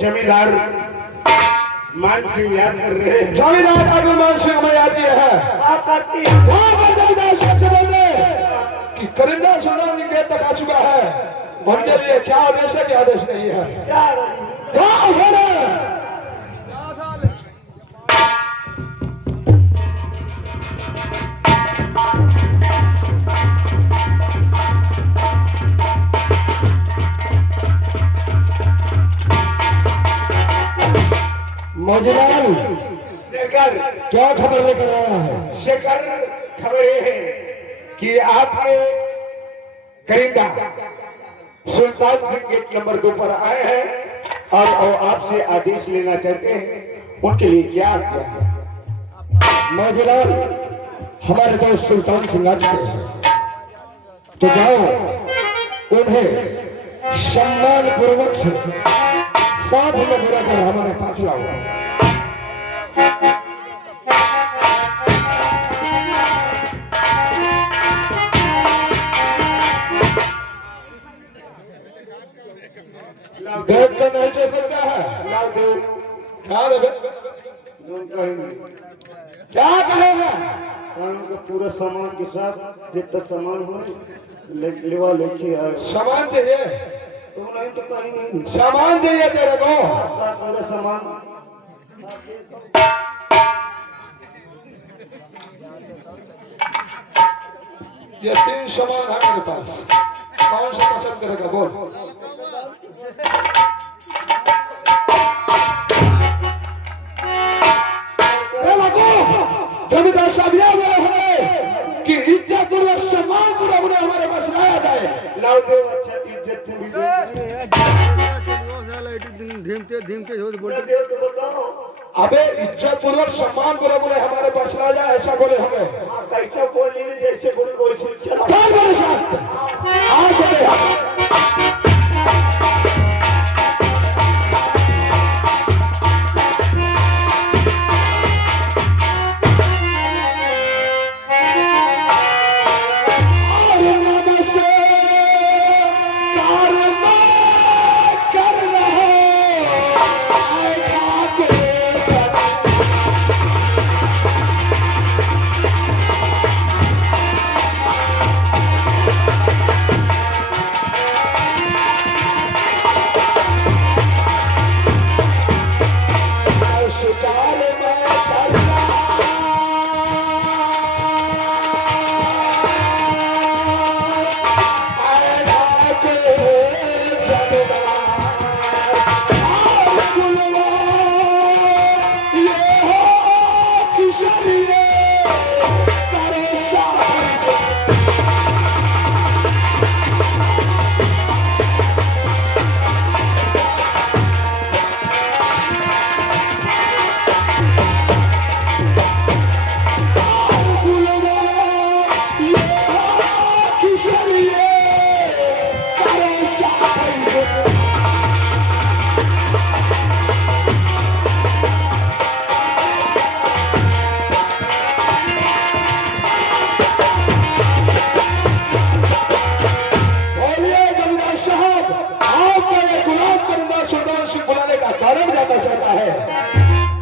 जमींदार मान सिंह याद कर रहे हैं। जमींदार ठाकुर मान सिंह हमें याद किया है। जमींदार साहब से बोल दे कि करिंदा सुल्तान जी गेट तक आ चुका है। उनके लिए क्या आदेश है, क्या आदेश नहीं है। जाओ घर मौजूदार शेखर, क्या खबर लेकर आया है? शेखर, खबर ये है कि आपके करिंदा सुल्तान सिंह गेट नंबर 2 पर आए हैं और आपसे आदेश लेना चाहते हैं। उनके लिए क्या किया है? मौजूदार हमारे दोस्त सुल्तान सिंह आ चुके हैं, तो जाओ उन्हें सम्मान पूर्वक से साथ में बुलाकर हमारे पास लाओ। देव का नहीं चाहिए क्या है? लाओ देव, क्या देवे? क्या कहेगा? उनका पूरा सामान के साथ जितना सामान हो लेवा लेके आए। सामान चाहिए, तुम नहीं तो कहीं नहीं। सामान चाहिए तेरे को। पूरा सामान ये 3 सामान है मेरे पास, कौन सा पसंद करेगा बोल। जमींदार साहब ये बोले हमें कि इज्जत पूर्वक सम्मान पूर्वक उन्हें हमारे पास लाया जाए। लाओ देव, अच्छा इज्जत पूरी दे। धीमते धीमते बोलते देव तो बताओ। अबे इज्जत पूर्वक सम्मान पूर्वक उन्हें हमारे पास लाया जाए, ऐसा बोले हमें। हाँ, कैसा बोली जैसे बोल वैसे चलो। चल मेरे साथ आ चले।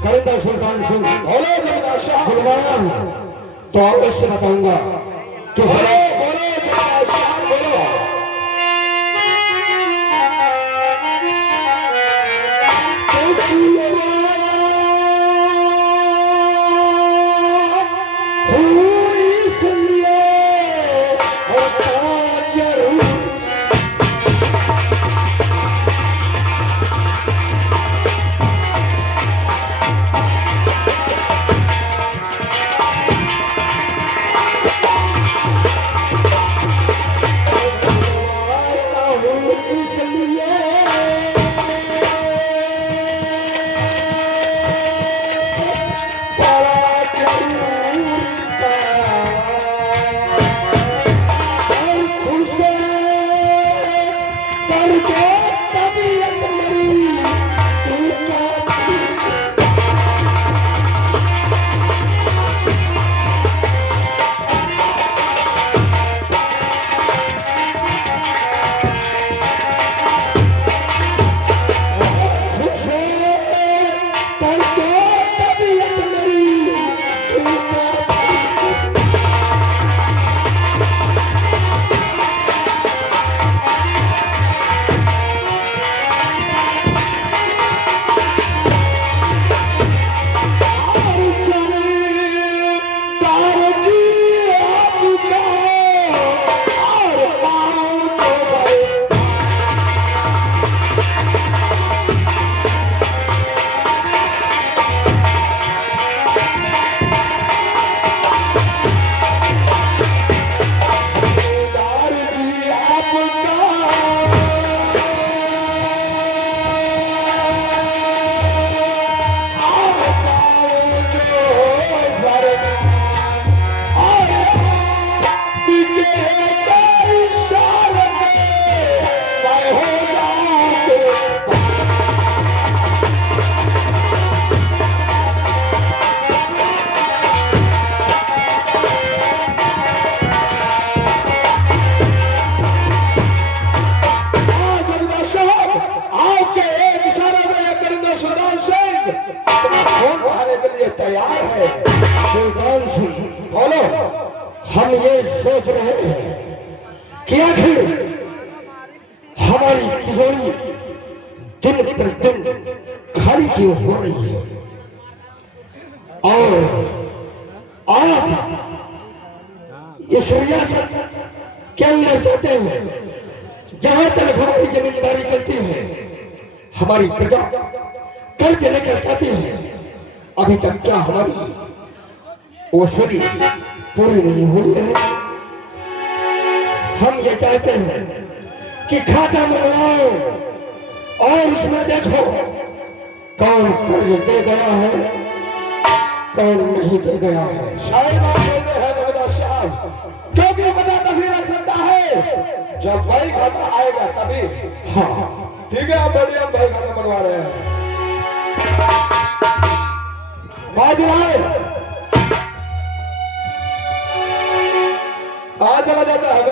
करिंदा सुल्तान सिंह भोले जमींदार शाह बुलवाया तो अवश्य बताऊंगा कि बोले जमींदार शाह बोलो। आपके एक इशारे में यह करिंदा सुल्तान सिंह अपना खून बहाने के लिए तैयार है। सुल्तान सिंह, बोलो। हम ये सोच रहे हैं कि आखिर हमारी तिजोरी दिन प्रतिदिन खाली क्यों हो रही है, और आप इस रियासत के अंदर जाते हैं जहां तक हमारी जमींदारी चलती है, हमारी प्रजा कर्ज लेकर जाती है, अभी तक क्या हमारी वसूली पूरी नहीं हुई है। हम ये चाहते हैं कि खाता मंगवाओ और उसमें देखो कौन कर्ज दे गया है, कौन नहीं दे गया है। शायद आप बोलते हैं रविदास साहब, क्योंकि पता तभी लग सकता है जब भाई खाता आएगा तभी। हाँ ठीक है, आप बोलिए, हम भाई खाता बनवा रहे हैं। बाजराए आ चला जाता है।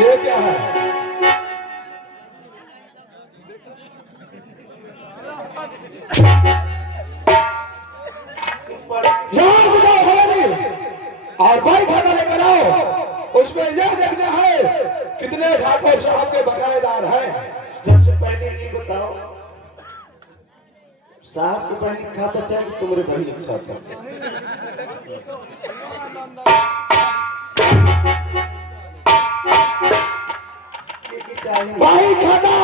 ये क्या है? यहाँ बुलाओ हमारी और भाई खाता लेकर आओ। उसमें यह देखना है कितने ठाकुर साहब के बकायेदार हैं। सबसे पहले ये बताओ, साहब के पहले खाता चाहिए कि तुम्हारे पहले खाता? भाई खाता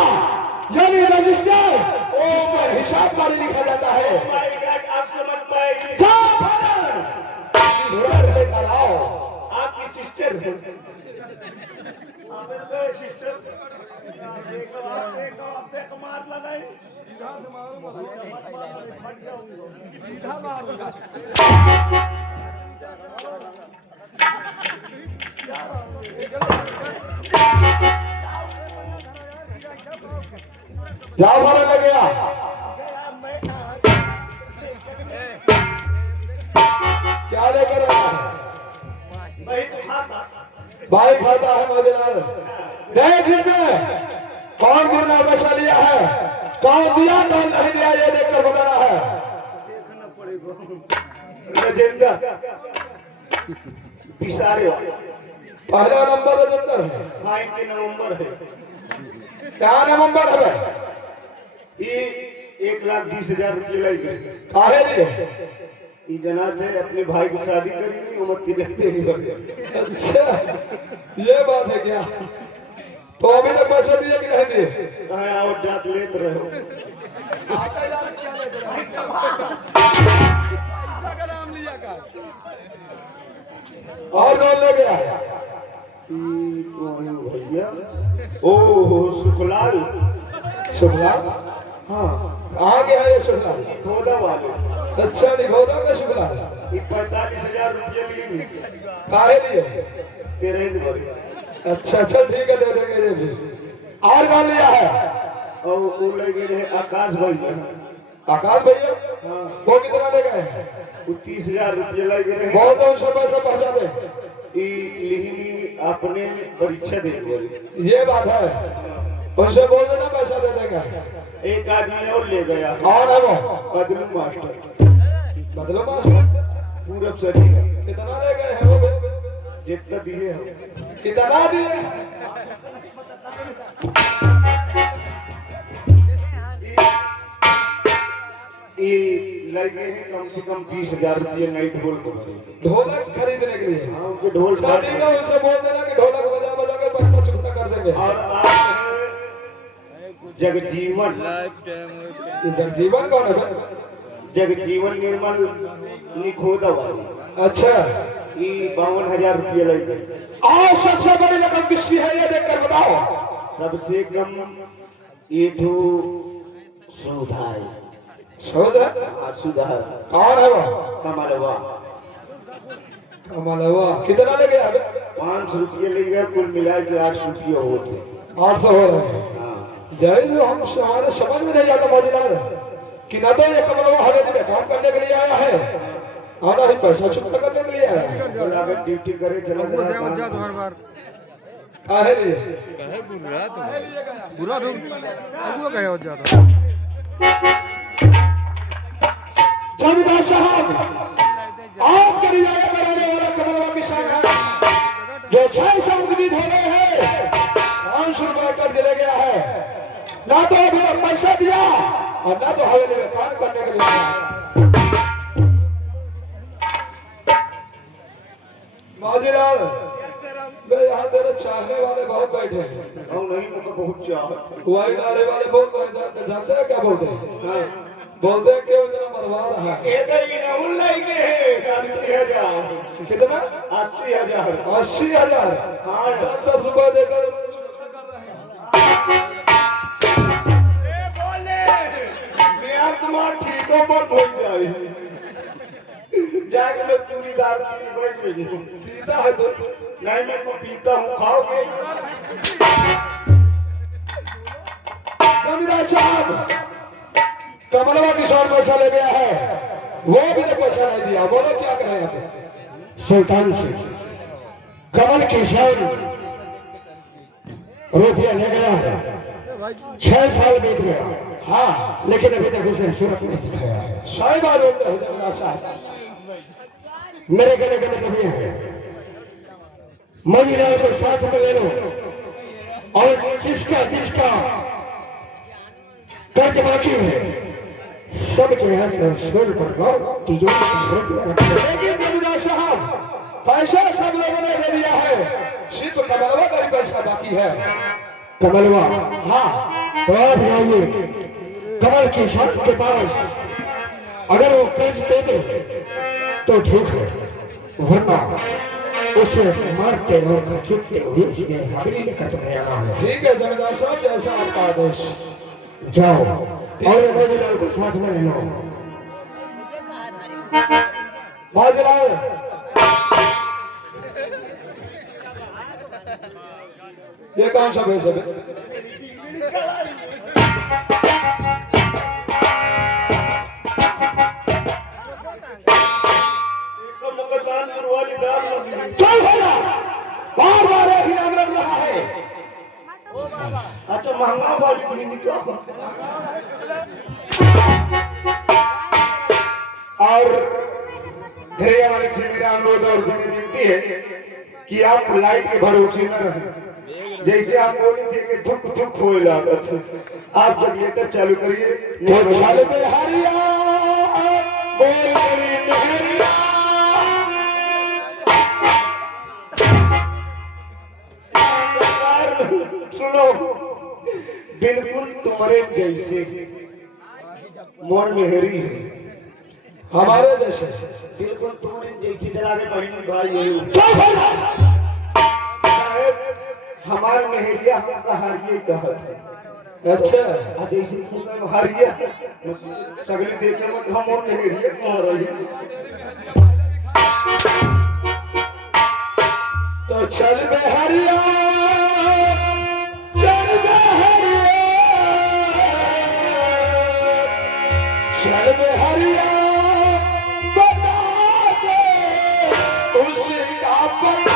यानी रजिस्टर, जिसमें हिसाब बारी लिखा जाता है। आप समझ पाएंगे। लेकर आओ। आपकी सिस्टर है। जाओ मारे लग गया। क्या लेकर आया है? भाई खाता है मजेदार। देख लेना कौन कितना पैसा लिया है, कौन दिया कौन नहीं दिया, ये देखकर बताना है। राजेंद्र पिसारे पहला नंबर राजेंद्र है। हाँ, इनके नवंबर है। क्या नवंबर है भाई? ये 1,20,000 रुपये लगे। काहे लिए? ये जना थे अपने भाई को शादी करी, उमती लगते ही। अच्छा, ये बात है क्या? तो अभी तक पैसा दिए कि नहीं दिए? कहाँ और जात लेते रहो। और कौन ले गया है? भैया ओ सुखलाल। शुक्ला? हाँ, कहाँ गया है ये शुक्ला? खोदा वाले। अच्छा, निगोदा का शुक्ला। ये 45,000 रुपये लिए। काहे लिए? तेरे ही बड़े। अच्छा अच्छा, ठीक है, दे देंगे ये भी। और कौन लिया है? और वो लगे रहे आकाश भाई। आकाश भैया? हाँ, वो कितना ले गए हैं? वो 30,000 रुपये लगे रहे। बहुत उनसे पैसा पहुंचा दे। लिहिनी अपने परीक्षा दे बोले। ये बात है, उनसे बोल देना पैसा दे देगा। एक आदमी और ले गया। कौन है वो? बदलू मास्टर। बदलो मास्टर? पूरब सरी कितना ले गए हैं वो? जितना दिए हम। कितना दिए? ये लगे हैं कम से कम 20,000 रुपये नई ढोल को। ढोलक खरीदने के लिए? हाँ, उनके ढोल शादी का उनसे बोल देना कि ढोलक बजा बजा कर पैसा चुकता कर देंगे। और आप हैं जगजीवन। ये जगजीवन कौन है भाई? जगजीवन निर्मल निखोदा वाले। अच्छा, ये 52,000 रुपये लगे। और सबसे बड़ी रकम किसकी है ये देखकर बताओ। सबसे कम ये ठो सुधा है। शोध है? सुधा कौन है वो? कमलवा। कमलवा। कितना ले गया? 500 रुपये ले गया, कुल मिला के 800 रुपये होते। 800 हो रहे हैं। जय जो हम हमारे समझ में नहीं आता मौजूदा कि ना तो ये कमलवा हवेली में काम करने के लिए आया है, और ना ही पैसा चुकता करने के लिए आया है। अगर ड्यूटी करे चला वो से जा तो हर बार काहे लिए बुरा तो अगुआ कहे हो ज्यादा जमींदार साहब आपके रियायत कराने वाला कमलवा किसान है जो 6 साल विदित हो गए हैं 500 रुपए कर्ज ले गया है, ना तो अभी तक पैसा दिया और ना तो हवेली में काम करने के लिए आया। माजीलाल मैं यहाँ तेरे चाहने वाले बहुत बैठे हैं, नहीं मुझको बहुत चाहत वाई डाले वाले बहुत जानते हैं क्या बोलते हैं? बोलते हैं क्यों इतना मरवा रहा है? कितना? 80,000 80,000 हाँ 10 रुपए देकर तुम्हारा ठीक हो बंद हो जाए जाके मैं पूरी दाल पीता है तो नहीं मैं तो पीता हूँ खाओगे जमींदार साहब कमलवा किसान पैसा ले गया है, वो भी तो पैसा नहीं दिया, बोलो क्या करें आप? सुल्तान से कमल किसान रुपया ले गया है, 6 साल बीत गया, हाँ लेकिन अभी तक उसने सूरत नहीं दिखाया है। सही बात बोलते हो जमींदार साहब। मेरे कहने का मतलब ये है मजीलाल को साथ में ले लो और जिसका कर्ज बाकी है सबके यहाँ से सोल पर तिजोरी में रुपया रखो। लेकिन जमींदार साहब पैसा सब लोगों ने दे दिया है, सिर्फ कमलवा का ही पैसा बाकी है। कमलवा हाँ तो आप आइए कमल किसान के पास, अगर वो कर्ज दे दे तो ठीक है, वरना उसे मारते और खसूटते हुए इसने हवेली लेकर तो गया है। ठीक है जमींदार साहब, जैसा आपका आदेश। जाओ और मजीलाल को साथ में ले लो। माजीलाल ये कौन सा पैसा है? चल भैया, बार एक ही नाम रख रहा है। अच्छा महंगा वाली दिन निकाल और धैर्य मालिक से मेरा अनुरोध और विनती है कि आप लाइट के भरोसे न रहें। जैसे आप बोले थे कि धुक धुक होए लागत, आप जब लेटर चालू करिए वो चल में हरिया बोल मेहरिया, सुनो बिल्कुल तुम्हारे जैसे मोर मेहरी है, हमारे जैसे बिल्कुल तुम्हारे जैसे जला दे बहनी भाई यही चल भैया। साहेब हमार मेहरिया हमका हारिए कहत है। अच्छा आ जैसे तुम हारिया सगली देखे मत हम और मेहरिया कह रही तो चल में हरिया चल में हरिया चल में हरिया बता दे उसका पता।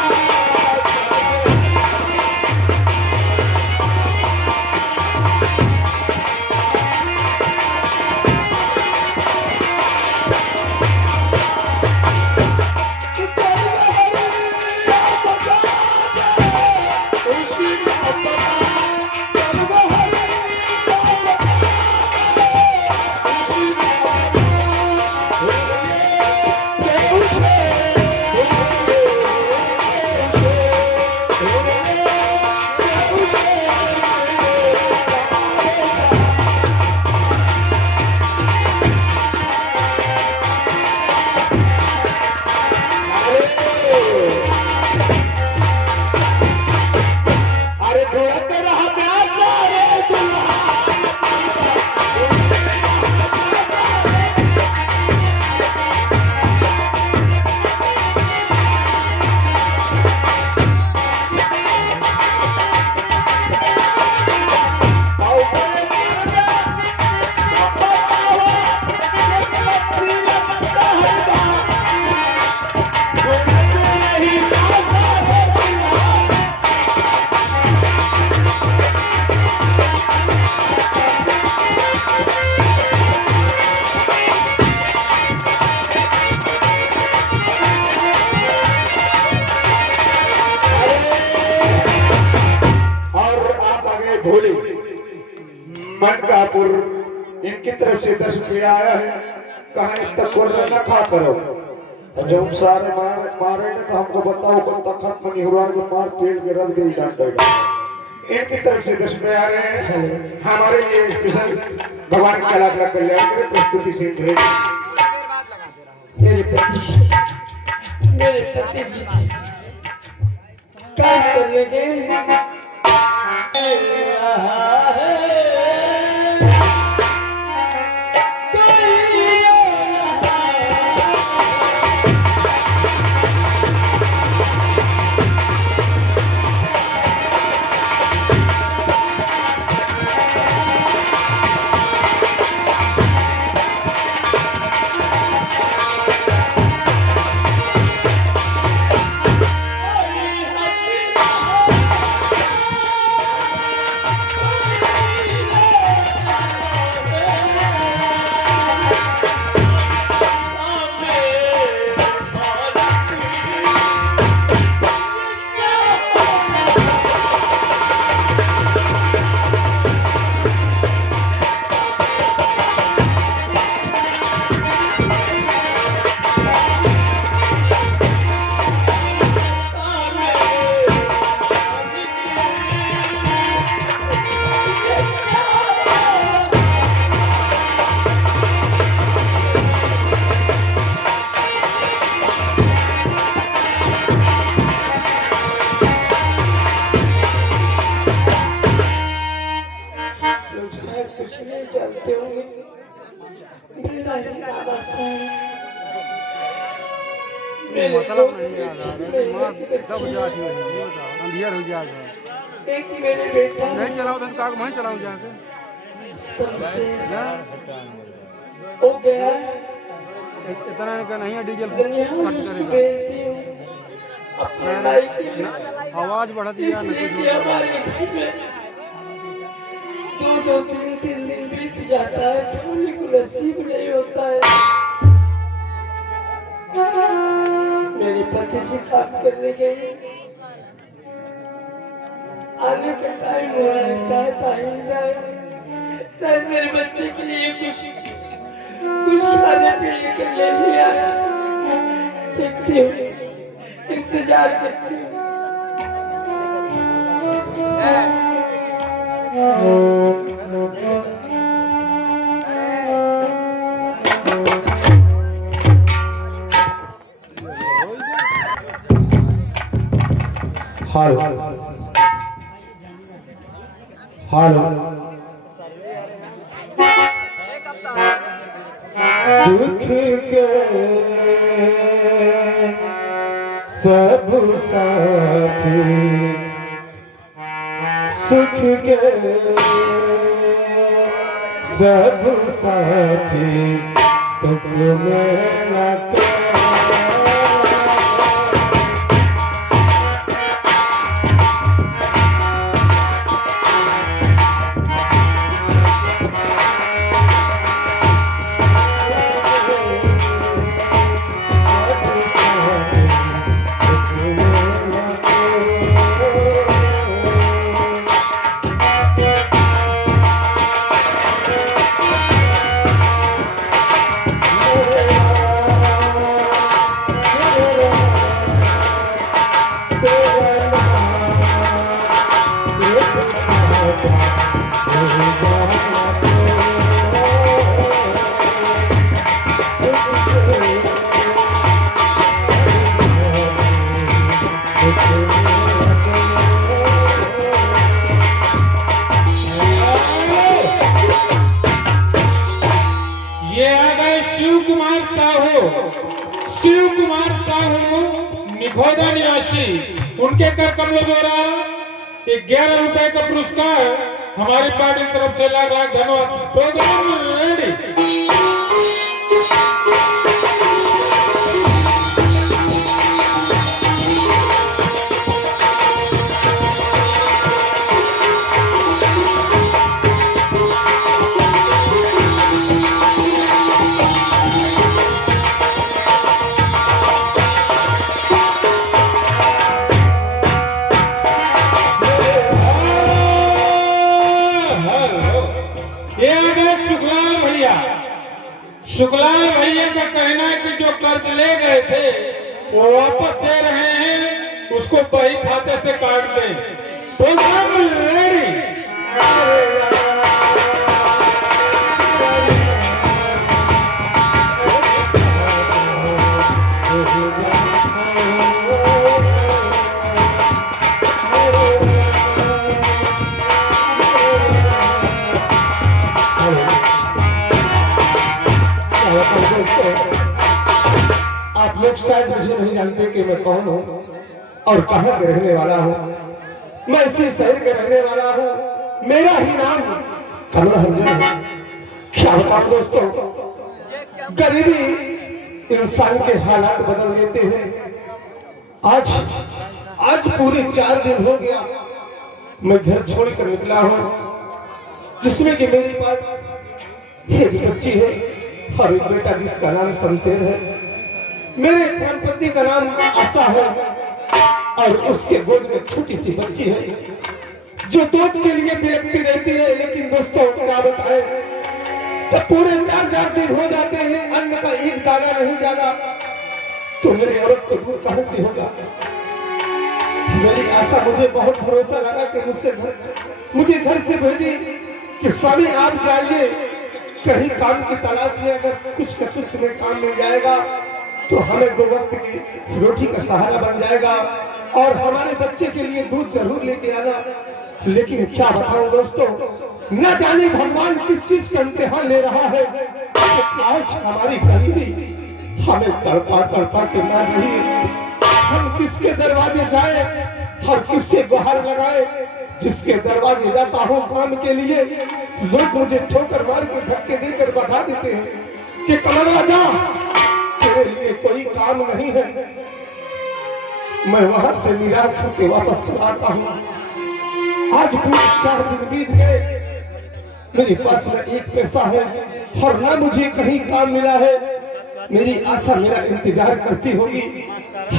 भोले मनकापुर इनकी तरफ से 10 रुपया आया है। कहा तक न खा करो जब सारे मारे तो हमको बताओ कौन तखत में नहीं हुआ जो मार पेड़ के रख दे डांट इनकी तरफ से 10 रुपये आ रहे हैं हमारे लिए स्पेशल भगवान का लाख लाख कल्याण के प्रस्तुति से मेरे पति जी काम करने के कुछ नहीं जानते होंगे मेरा ही दादा मतलब नहीं आ रहा दब जाती है ये बताओ अंधियार हो जाएगा एक मेरे बेटा नहीं चलाओ तो काग मैं चलाऊं जाके सबसे हो गया इतना का नहीं है डीजल खर्च करेगा बेचती हूँ अपने भाई की आवाज बढ़ा दिया इसलिए कि हमारे घर में दो तीन दिन बीत जाता है खाने को नसीब नहीं होता है। मेरे पति से काम करने गए आने का टाइम हो रहा है शायद आ ही जाए शायद मेरे बच्चे के लिए कुछ खाने पीने के लिए ही आया देखती हूँ इंतजार करती हूँ। हालो हालो दुख के सब साथी सुख के सब साथी दुख में न शिव कुमार साहू निखोदा निवासी उनके कर कमलों द्वारा 11 रुपए का पुरस्कार हमारी पार्टी की तरफ से लाख लाख धन्यवाद। Programme ready. ये आ गए शुक्लाल भैया। शुक्लाल भैया का कहना है कि जो कर्ज ले गए थे वो वापस दे रहे हैं, उसको बही खाते से काट दें। Programme ready. आप लोग शायद मुझे नहीं जानते कि मैं कौन हूँ और कहाँ के रहने वाला हूँ। मैं इसी शहर के रहने वाला हूँ। मेरा ही नाम कमला हरिजन है। क्या बताऊं दोस्तों, गरीबी इंसान के हालात बदल देते हैं। आज पूरे 4 दिन हो गया मैं घर छोड़कर निकला हूँ, जिसमें कि मेरे पास एक बच्ची है और एक बेटा जिसका नाम शमशेर है। मेरे धर्मपति का नाम आशा है और उसके गोद में छोटी सी बच्ची है जो दूध के लिए बिलखती रहती है। लेकिन दोस्तों क्या बताएं, जब पूरे 4 दिन हो जाते हैं अन्न का एक दाना नहीं जाना तो मेरी औरत को दूध कहां से होगा। मेरी आशा मुझे बहुत भरोसा लगा कि मुझे घर से भेजी कि स्वामी आप जाइए, कहीं काम की तलाश में अगर कुछ न कुछ में काम मिल जाएगा तो हमें 2 वक्त की रोटी का सहारा बन जाएगा और हमारे बच्चे के लिए दूध जरूर लेके आना। लेकिन क्या बताऊं दोस्तों, न जाने भगवान किस चीज का इम्तिहान ले रहा है। आज हमारी गरीबी हमें तड़पा तड़पा के मार रही है। हम किसके दरवाजे जाए और किससे गुहार लगाए। जिसके दरवाजे जाता हूँ काम के लिए, लोग मुझे ठोकर मार के धक्के देकर भगा देते हैं कि कमला जा, तेरे लिए कोई काम नहीं है। मैं वहां से निराश होकर वापस चला आता हूँ। आज पूरे 4 दिन बीत गए, मेरे पास न एक पैसा है और न मुझे कहीं काम मिला है। मेरी आशा मेरा इंतजार करती होगी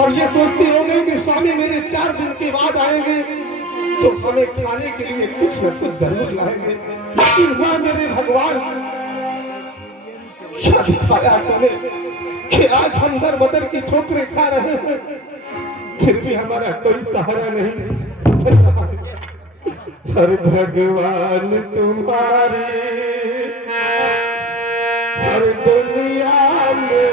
और ये सोचती होगी कि स्वामी मेरे 4 दिन के बाद आएंगे तो हमें खाने के लिए कुछ न कुछ जरूर लाएंगे। लेकिन वह मेरे भगवान क्या दिखाया तूने कि आज हम दर बदर की ठोकरें खा रहे हैं, फिर भी हमारा कोई सहारा नहीं। हर भगवान तुम्हारे हर दुनिया में,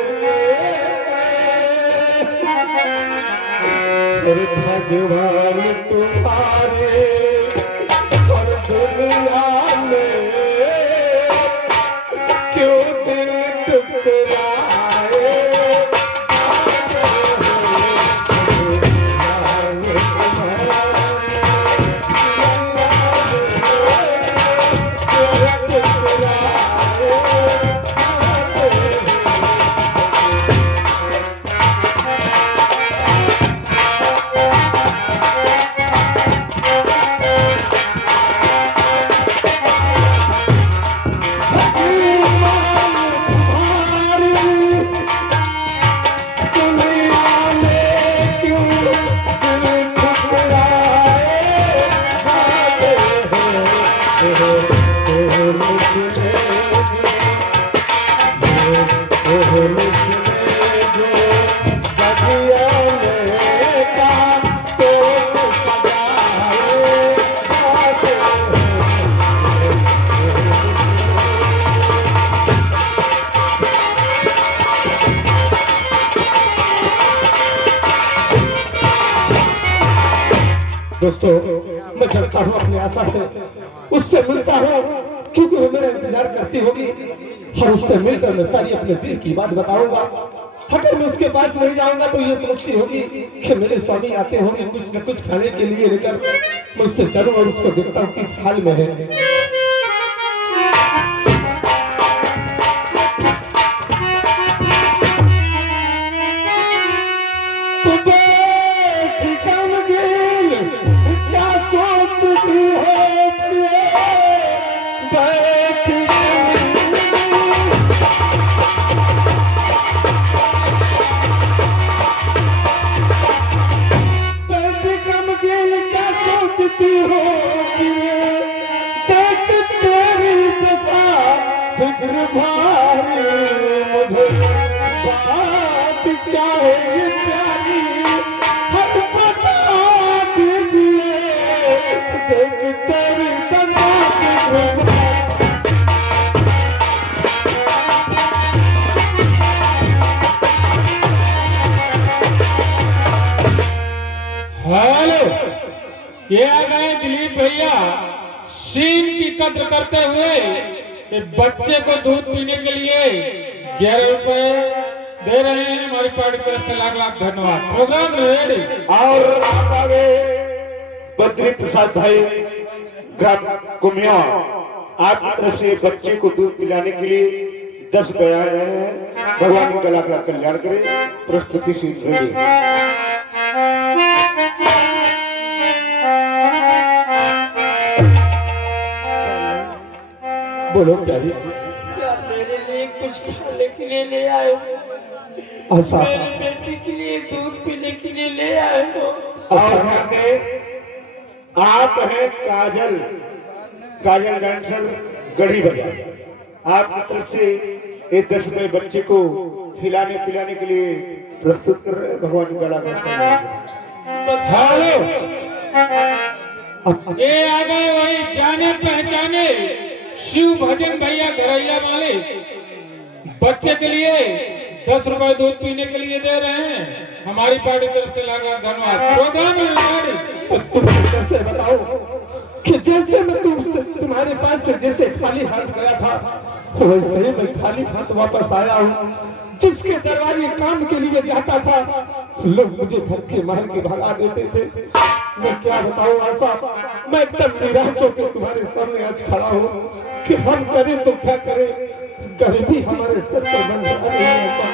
हर भगवान तुम्हारे हर दुनिया में, क्यों दिल टुकराए। दोस्तों मैं चलता हूँ अपनी आशा से, उससे मिलता हूँ क्योंकि वो मेरा इंतजार करती होगी और उससे मिलकर मैं सारी अपने दिल की बात बताऊंगा। अगर मैं उसके पास नहीं जाऊंगा तो ये सोचती होगी कि मेरे स्वामी आते होंगे कुछ न कुछ खाने के लिए लेकर। मैं उससे चलूं और उसको देखता हूँ किस हाल में है। हो तेरी दशा फिक्र भारी मुझे बात क्या है ये प्यारी हर बता दीजिए देख तेरी दशा फिक्र भारी। हेलो, ये आ गए दिलीप भैया सीन की कद्र करते हुए ये बच्चे को दूध पीने के लिए 11 रुपए दे रहे हैं। हमारी पार्टी तरफ से लाख लाख धन्यवाद। Programme ready. और आप आगे बद्री प्रसाद भाई ग्राम कुमिया आपकी तरफ से बच्चे को दूध पिलाने के लिए 10 रुपए आए हैं। भगवान इनका लाख लाख कल्याण करे। प्रस्तुति सीख रही बोलो प्यारी। क्या मेरे लिए कुछ खाने के लिए ले आए हो? ऐसा मेरी बेटी के लिए दूध पीने के लिए ले आए हो? और आगे आप हैं काजल डांसर गढ़ी बाजार। आपकी तरफ से ये 10 रुपए बच्चे को खिलाने पिलाने के लिए प्रस्तुत कर रहे हैं। भगवान का लाख लाख कल्याण। हेलो, ये आ गए वही जाने पहचाने शिव भजन भैया घरैया वाले बच्चे के लिए 10 रुपए दूध पीने के लिए दे रहे हैं। हमारी पार्टी तरफ से लाख लाख धन्यवाद। प्रोग्राम तुम कैसे बताओ कि जैसे मैं तुम्हारे पास से जैसे खाली हाथ गया था वैसे ही मैं खाली हाथ वापस आया हूँ। जिसके दरवाजे काम के लिए जाता था लोग मुझे धक्के मार के भगा देते थे। मैं क्या बताऊँ आशा, मैं एकदम निराश होकर तुम्हारे सामने आज खड़ा हूँ कि हम करें तो क्या करें, गरीबी हमारे सर पर बन रही है आशा।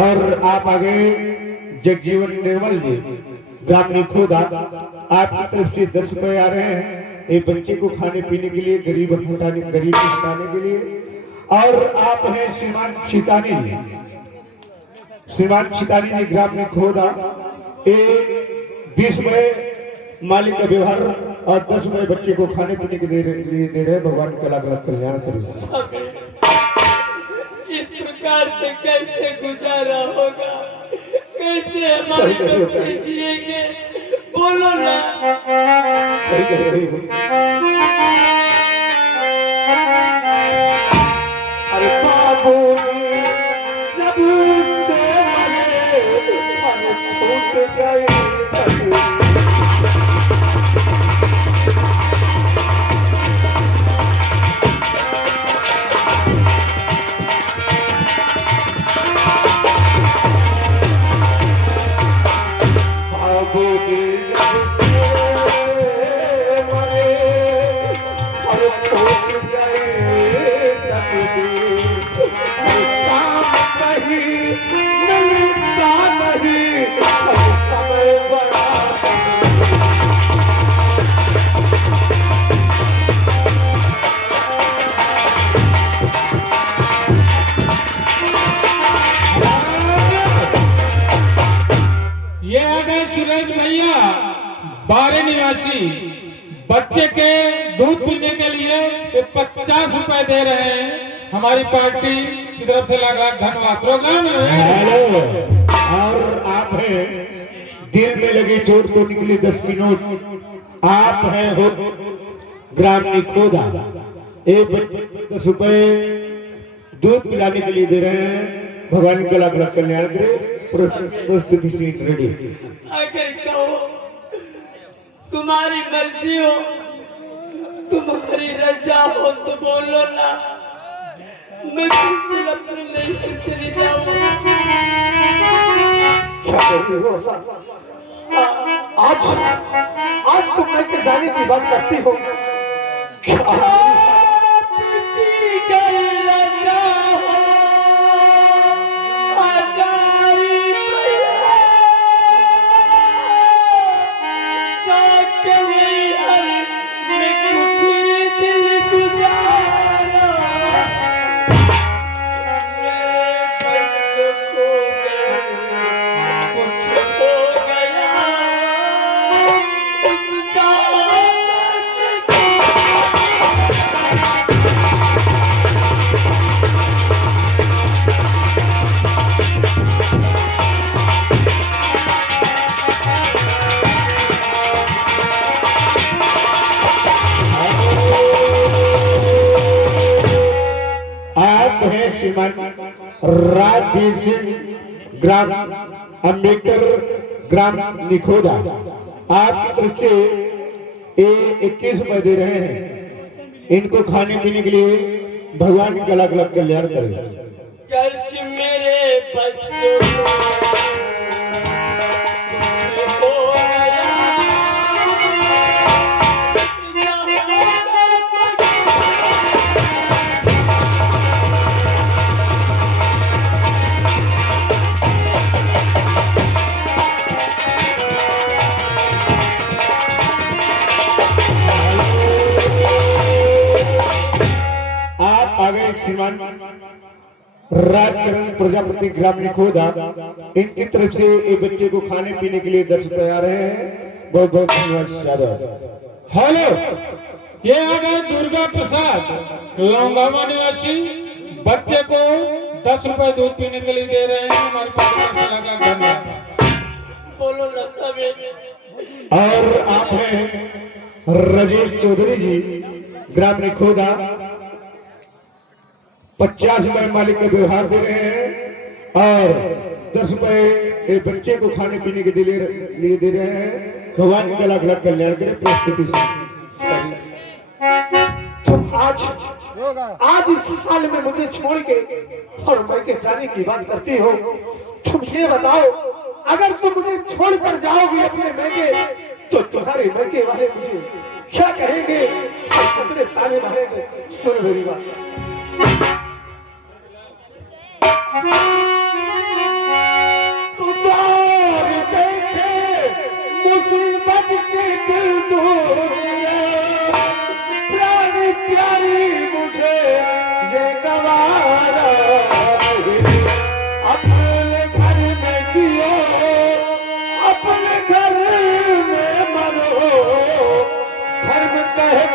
और आप आगे जगजीवन निर्मल जी ग्रामीण खोदा आपकी तरफ से 10 रुपए आ रहे हैं एक बच्चे को खाने पीने के लिए गरीबी हटाने के लिए। और आप हैं श्रीमान छितानी जी ग्रामीण खोदा 20 रुपए मालिक का व्यवहार और 10 रुपए बच्चे को खाने पीने के लिए दे रहे हैं। भगवान का लाख लाख कल्याण करें। इस प्रकार से कैसे गुजारा होगा, कैसे हमारे बच्चे जिएंगे? बोलो ना। सही कह रही हो। अरे बाबूजी जब से मरे हम छूट गए बारे निवासी बच्चे के दूध पीने के लिए 50 रुपए दे रहे हैं। हमारी पार्टी की तरफ से लाख लाख धन्यवाद। प्रोग्राम हेलो, और आप हैं दिल में लगी चोट तो निकली 10 की नोट। आप हैं हो ग्राम निखोदा, 10 रुपए दूध पिलाने के लिए दे रहे हैं। भगवान का लाख लाख कल्याण करे। प्रस्तुति सीट रेडी। अगर कहो तुम्हारी मर्जी हो, तुम्हारी रजा हो तो बोलो ना, मैं बिल्कुल अपने नहीं चली जाऊँ। क्या कहती हो सर? आज तुम मैं के जाने की बात करती हो। श्रीमान राजवीर सिंह ग्राम अम्बेडकर ग्राम निखोदा, आपकी तरफ से 21 रुपए दे रहे हैं। इनको खाने पीने के लिए भगवान का लाख लाख कल्याण करे। कर्ज मेरे बच्चों श्रीमान राजकरण प्रजापति ग्राम निखोदा, इनकी तरफ से एक बच्चे को खाने पीने के लिए 10 रुपए आ रहे हैं। बहुत बहुत धन्यवाद। हेलो, ये आ गए दुर्गा प्रसाद लौंगावा निवासी, बच्चे को 10 रुपए दूध पीने के लिए दे रहे हैं। हमारे पास बोलो ना सभी। और आप हैं राजेश चौधरी जी ग्राम निखोदा, 50 रुपए मालिक का व्यवहार दे रहे हैं और 10 रुपए एक बच्चे को खाने पीने के लिए दे रहे हैं। भगवान का लाख लाख कल्याण करे। प्रस्तुति से तुम आज इस हाल में मुझे छोड़ के और मैं के जाने की बात करती हो। तुम ये बताओ, अगर तुम मुझे छोड़ कर जाओगी अपने मैके, तो तुम्हारे मैके वाले मुझे क्या कहेंगे? कितने ताने मारेंगे? सुन मेरी बात। तू दौर देखे मुसीबत के दिल दूसरे, प्यारी प्यारी मुझे ये गवारा नहीं। अपने घर में जियो, अपने घर में मरो, धर्म कहता है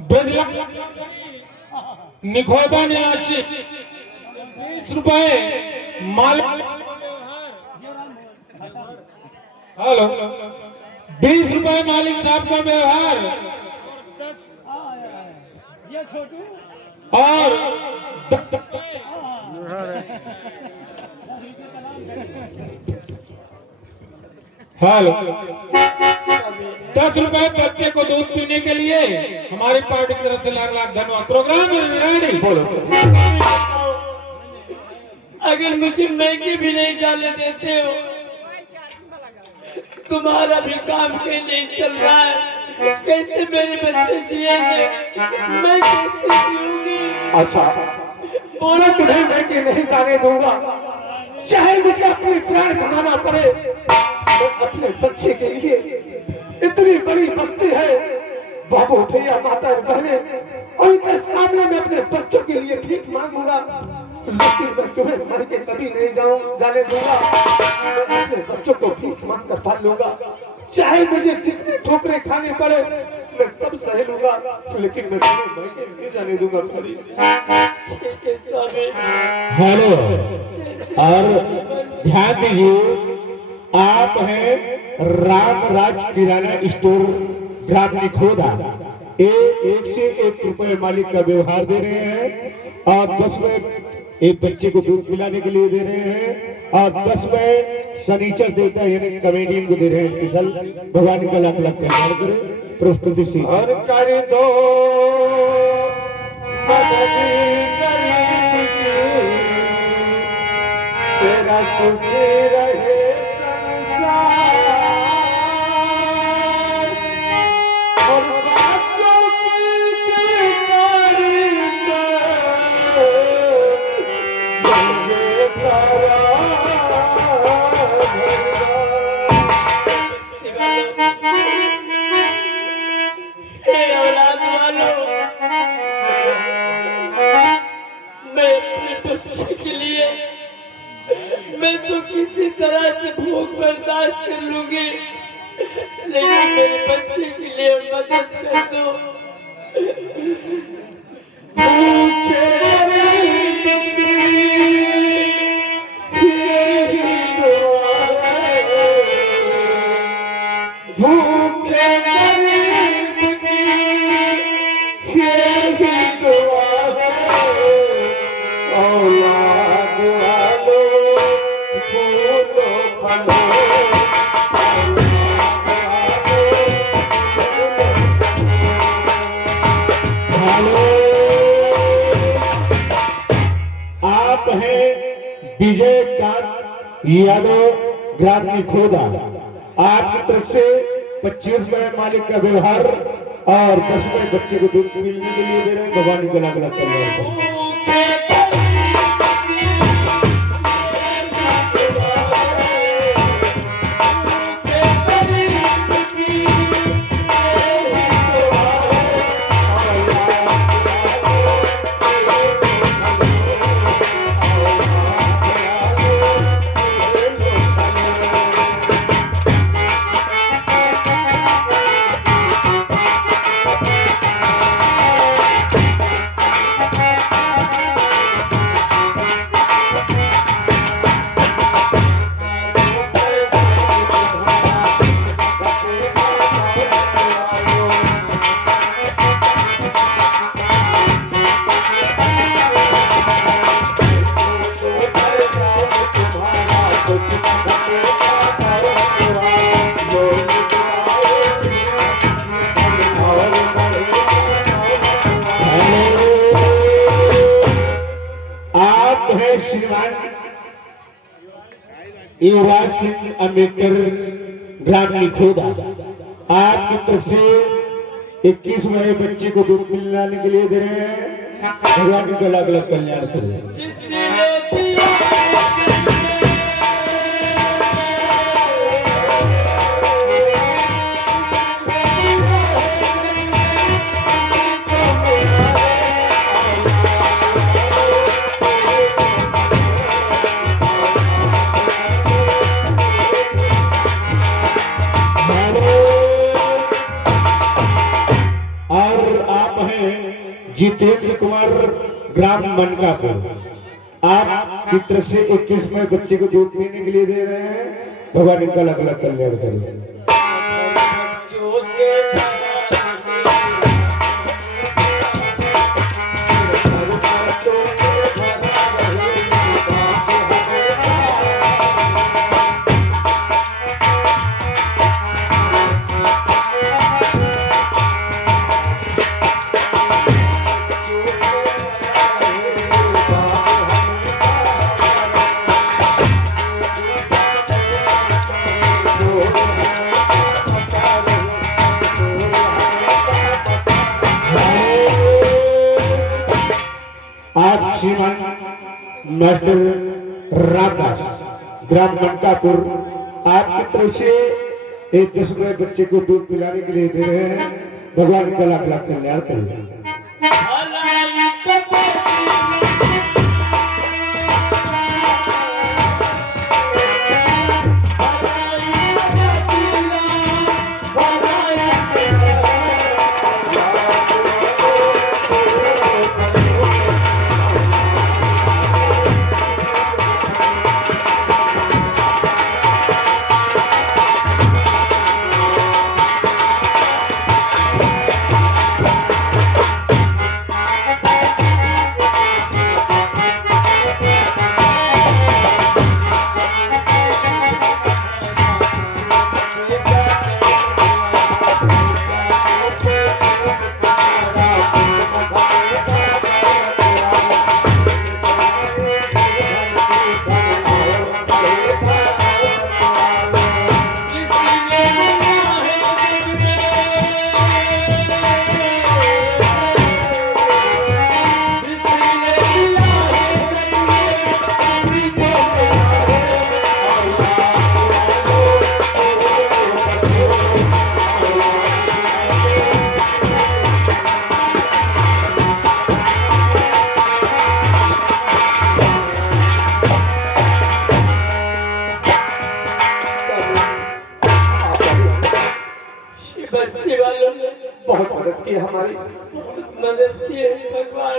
ब्रजलाल निखोदा निवासी 20 रुपए माल। हेलो, 20 रुपए मालिक साहब का व्यवहार और हेलो 10 रुपए बच्चे को दूध पीने के लिए हमारी पार्टी की तरफ से लाख लाख धन्यवाद। Programme ready. बोलो। अगर मुझे मैके भी नहीं जाने देते हो, तुम्हारा भी काम कहीं नहीं चल रहा है, कैसे मेरे बच्चे जिएंगे? मैं कैसे जीऊंगी? अच्छा, बोला तुम्हें मैके नहीं जाने दूंगा, चाहे मुझे अपने प्राण गंवाना पड़े। तो अपने बच्चे के लिए इतनी बड़ी बस्ती है, बाबू भैया माता और बहने, उनके सामने मैं अपने बच्चों के लिए भीख मांगूंगा, लेकिन मैं तुम्हें मर के कभी नहीं जाने दूंगा। मैं अपने बच्चों को भीख मांग कर पाल लूंगा, चाहे मुझे जितनी ठोकरें खानी पड़े मैं सब सह लूंगा, लेकिन मैं तुम्हें मायके नहीं जाने दूंगा प्यारी। ठीक है स्वामी। हेलो, और ध्यान दीजिए, आप हैं रामराज किराना स्टोर ग्राम निखोदा। एक से 1 रुपए मालिक का व्यवहार दे रहे हैं और 10 में एक बच्चे को दूध पिलाने के लिए दे रहे हैं और 10 में शनिचर देवता यानी कमेडियन को दे रहे हैं स्पेशल। भगवान का लाख लाख धन्यवाद करें। प्रस्तुति से और कर दो मदद गरीब की, तेरा सुख रहे संसार, और बातों की किनारी से मुझे सारा हे औलाद वालों, मैं अपने बच्चे के लिए मैं तो किसी तरह से भूख बर्दाश्त कर लूंगी, लेकिन मेरे बच्चे के लिए मदद कर दो। भूखे गरीब की यही दुआ है, भूखे गरीब की यही दुआ है, औलाद वालों फूलो फलो, आप हैं विजय कांत यादव ग्राम निखोदा। आपकी तरफ से 25 रुपए मालिक का व्यवहार और 10 रुपए बच्चे को दूध पीने के लिए दे रहे हैं। भगवान को लाख लाख धन्यवाद। श्रीमान युवराज सिंह अम्बेडकर ग्राम निखोदा, आपकी तरफ से 21वें बच्चे को दूध पिलाने के लिए दे रहे हैं। भगवान का लाख लाख कल्याण करें। जितेंद्र कुमार ग्राम मनकापुर, आपकी तरफ से 21वें बच्चे को दूध पीने के लिए दे रहे हैं। भगवान इनका लाख लाख कल्याण करें। आज श्रीमान मास्टर रामदास ग्राम मनकापुर, आपकी तरफ से एक 10वें बच्चे को दूध पिलाने के लिए दे रहे हैं। भगवान का लाख लाख कल्याण करें। बस्ती वालों ने बहुत मदद की हमारी। बहुत मदद की है। भगवान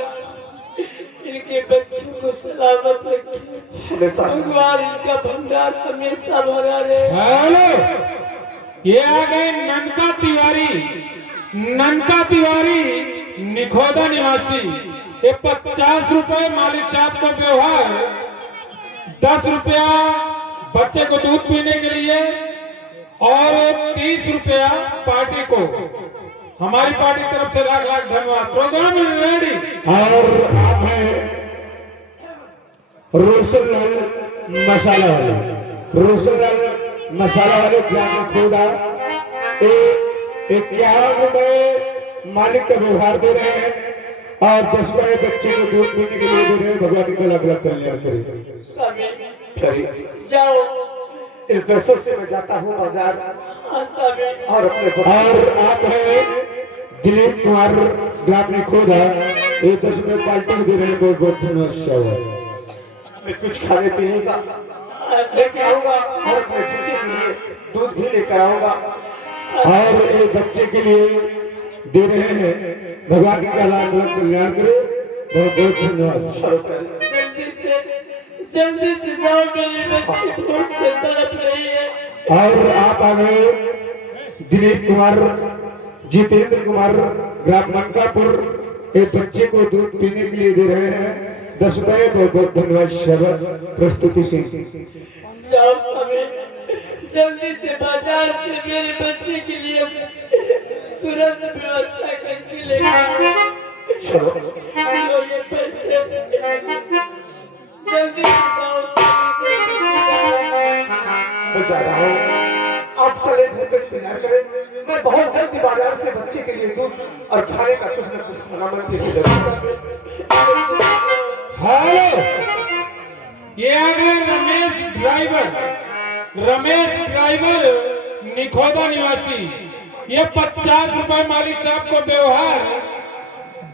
इनके बच्चों को सलामत रखे, हमेशा भगवान इनका भंडार हमेशा भरा रहे। हेलो, ये आ गए ननका तिवारी निखोदा निवासी। ये 50 रुपए मालिक साहब को व्यवहार, 10 रुपया बच्चे को दूध पीने के लिए और 30 रुपया पार्टी को। हमारी पार्टी की तरफ से लाख लाख धन्यवाद। Programme ready. और आप हैं रोशनलाल मसाला वाले, रोशनलाल मसाला वाले क्या खोदा 51 रुपए मालिक का व्यवहार दे रहे हैं और 10 रुपए बच्चे को दूध पीने के लिए दे रहे हैं। भगवान को अलग अलग कल्याण करे। स्वामी चलिए जाओ, इन पैसों से मैं जाता हूँ बाजार हाँ स्वामी। और और आप हैं दिलीप कुमार ग्राम निखोदा, ये 10 रुपए पार्टी को दे रहे हैं। बहुत बहुत धन्यवाद। मैं कुछ खाने पीने का लेके आऊंगा और अपने बच्चे के लिए दूध भी लेकर आऊंगा और एक बच्चे के लिए दे रहे हैं। भगवान का लाख लाख कल्याण करे। बहुत बहुत धन्यवाद। जल्दी से जाओ, मेरी बच्ची भूख से तड़प रही है। और आप आ गए दिलीप कुमार जितेंद्र कुमार ग्राम मनकापुर, एक बच्चे को दूध पीने के लिए दे रहे हैं 10 रुपए। बहुत बहुत धन्यवाद। शब्द प्रस्तुति से जाओ स्वामी, जल्दी से बाजार से मेरे बच्चे के लिए तुरंत व्यवस्था करके लेकर आओ। चलो लो ये पैसे, जल्दी से जाओ। मैं जा रहा हूँ, आप चले घर पे इंतजार करें। मैं बहुत जल्दी बाजार से बच्चे के लिए दूध और खाने का कुछ न कुछ सामान की जरूरत है। हेलो, ये आ गए रमेश ड्राइवर निखोदा निवासी। ये 50 रुपए मालिक साहब को व्यवहार,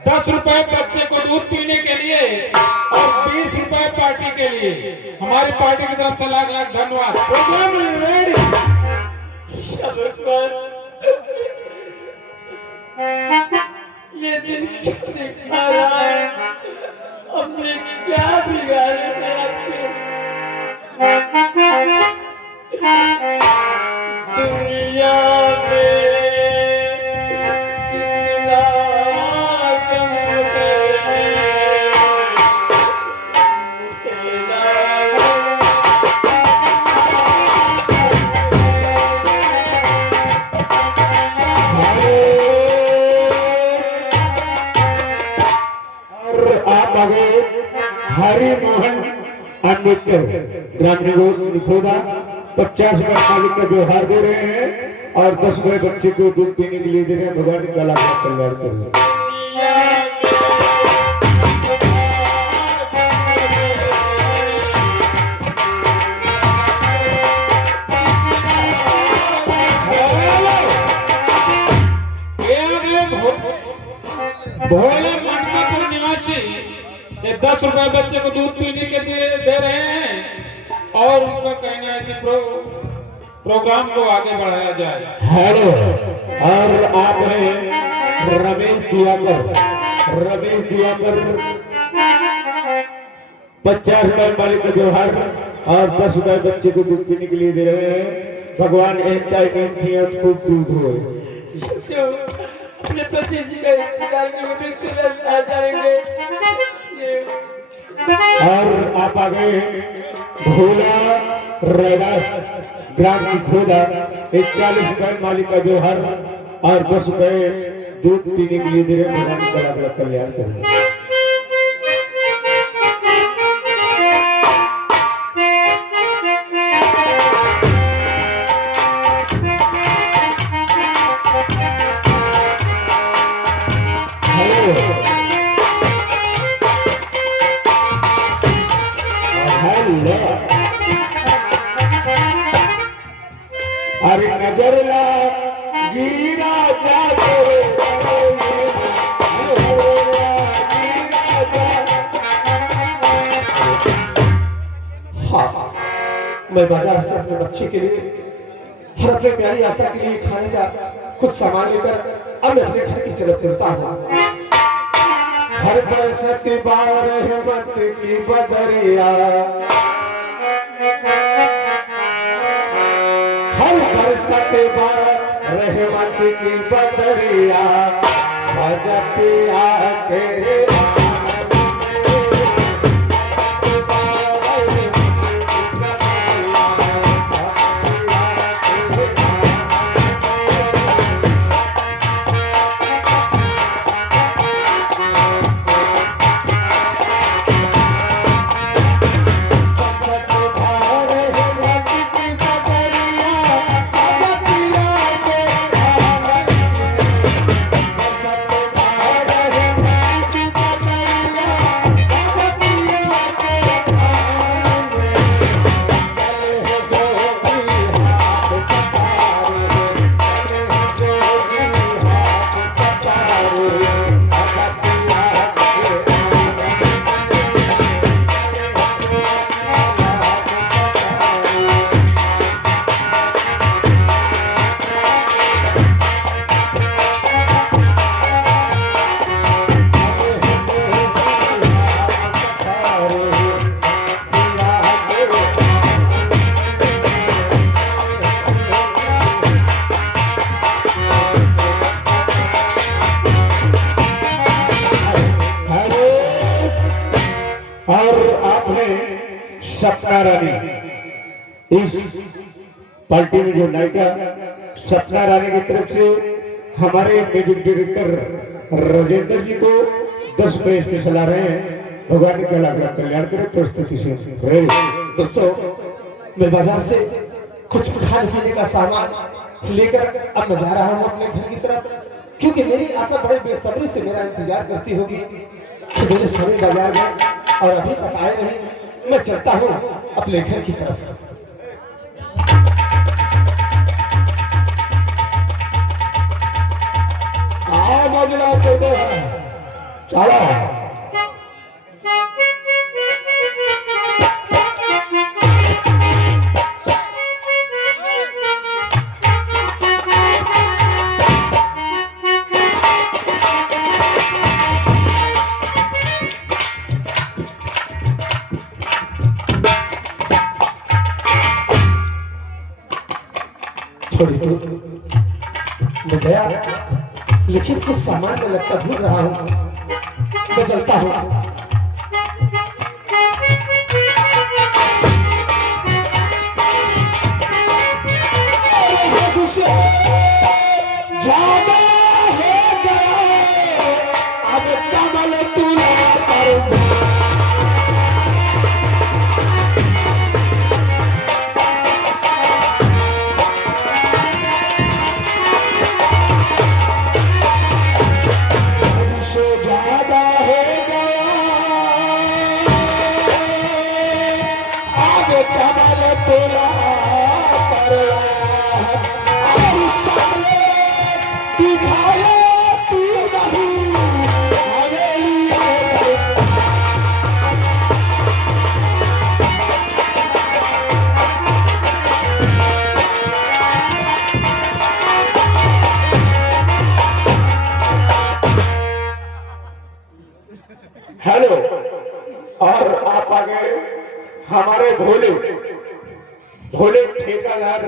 10 रुपए बच्चे को दूध पीने के लिए और 20 रुपए पार्टी के लिए। हमारी पार्टी की तरफ से लाख लाख धन्यवाद। Programme ready. ये दिन क्या दिखा रहा है? हमने क्या बिगाड़े हैं आपके? दुनिया में कितना गम है, हरि मोहन अम्बेडकर ग्राम निखोदा 50 रुपए मालिक का व्यवहार दे रहे हैं और 10 रुपए बच्चे को दूध पीने के लिए दे रहे हैं। भगवान का लाख लाख कल्याण करें। भोले मनकापुर निवासी ये 10 रुपए बच्चे को दूध पीने के दे रहे हैं और उनका कहना है कि प्रोग्राम को आगे बढ़ाया जाए। हेलो, और आप हैं रमेश दिवाकर 50 रुपए मालिक का व्यवहार और 10 रुपए बच्चे को दूध पीने के लिए दे रहे हैं। भगवान खूब दूध हो। अपने पति जी का इंतजार करके आ जाएंगे। और आप आ गए भोला रैदास ग्राम निखोदा, 40 रुपए मालिक का व्यवहार और 10 रुपए दूध पीने के लिए दे रहे। भगवान का लाख लाख कल्याण करें। अरे नजर ला गिरा जाते हाँ, मैं बाजार से अपने बच्चे के लिए और अपने प्यारी आशा के लिए खाने का कुछ सामान लेकर अब मैं अपने घर की तरफ चलता हूँ। हर बरसत बार रहमत की बदरिया, हर बरसत बार रहमत की बदरिया, गजब पिया के सपना रानी, इस पार्टी में जो नायिका सपना रानी की तरफ से हमारे म्यूजिक डायरेक्टर राजेंद्र जी को 10 रुपए स्पेशल आ रहे हैं। भगवान का लाख लाख कल्याण करे। प्रस्तुति से दोस्तों, मैं बाजार से कुछ खाने पीने का सामान लेकर अब मैं जा रहा हूँ अपने घर की तरफ, क्योंकि मेरी आशा बड़े बेसब्री से मेरा इंतजार करती होगी कि मेरे सभी बाजार गए और अभी तक आए नहीं। मैं चलता हूँ अपने घर की तरफ। मजला चलो थोड़ी दूर मैं गया, लेकिन कुछ सामान में लगता भूल रहा हूँ। मैं चलता हूँ। जाना हो गया अब कमल तुला कर हेलो। और आप आ गए हमारे भोले भोले ठेकेदार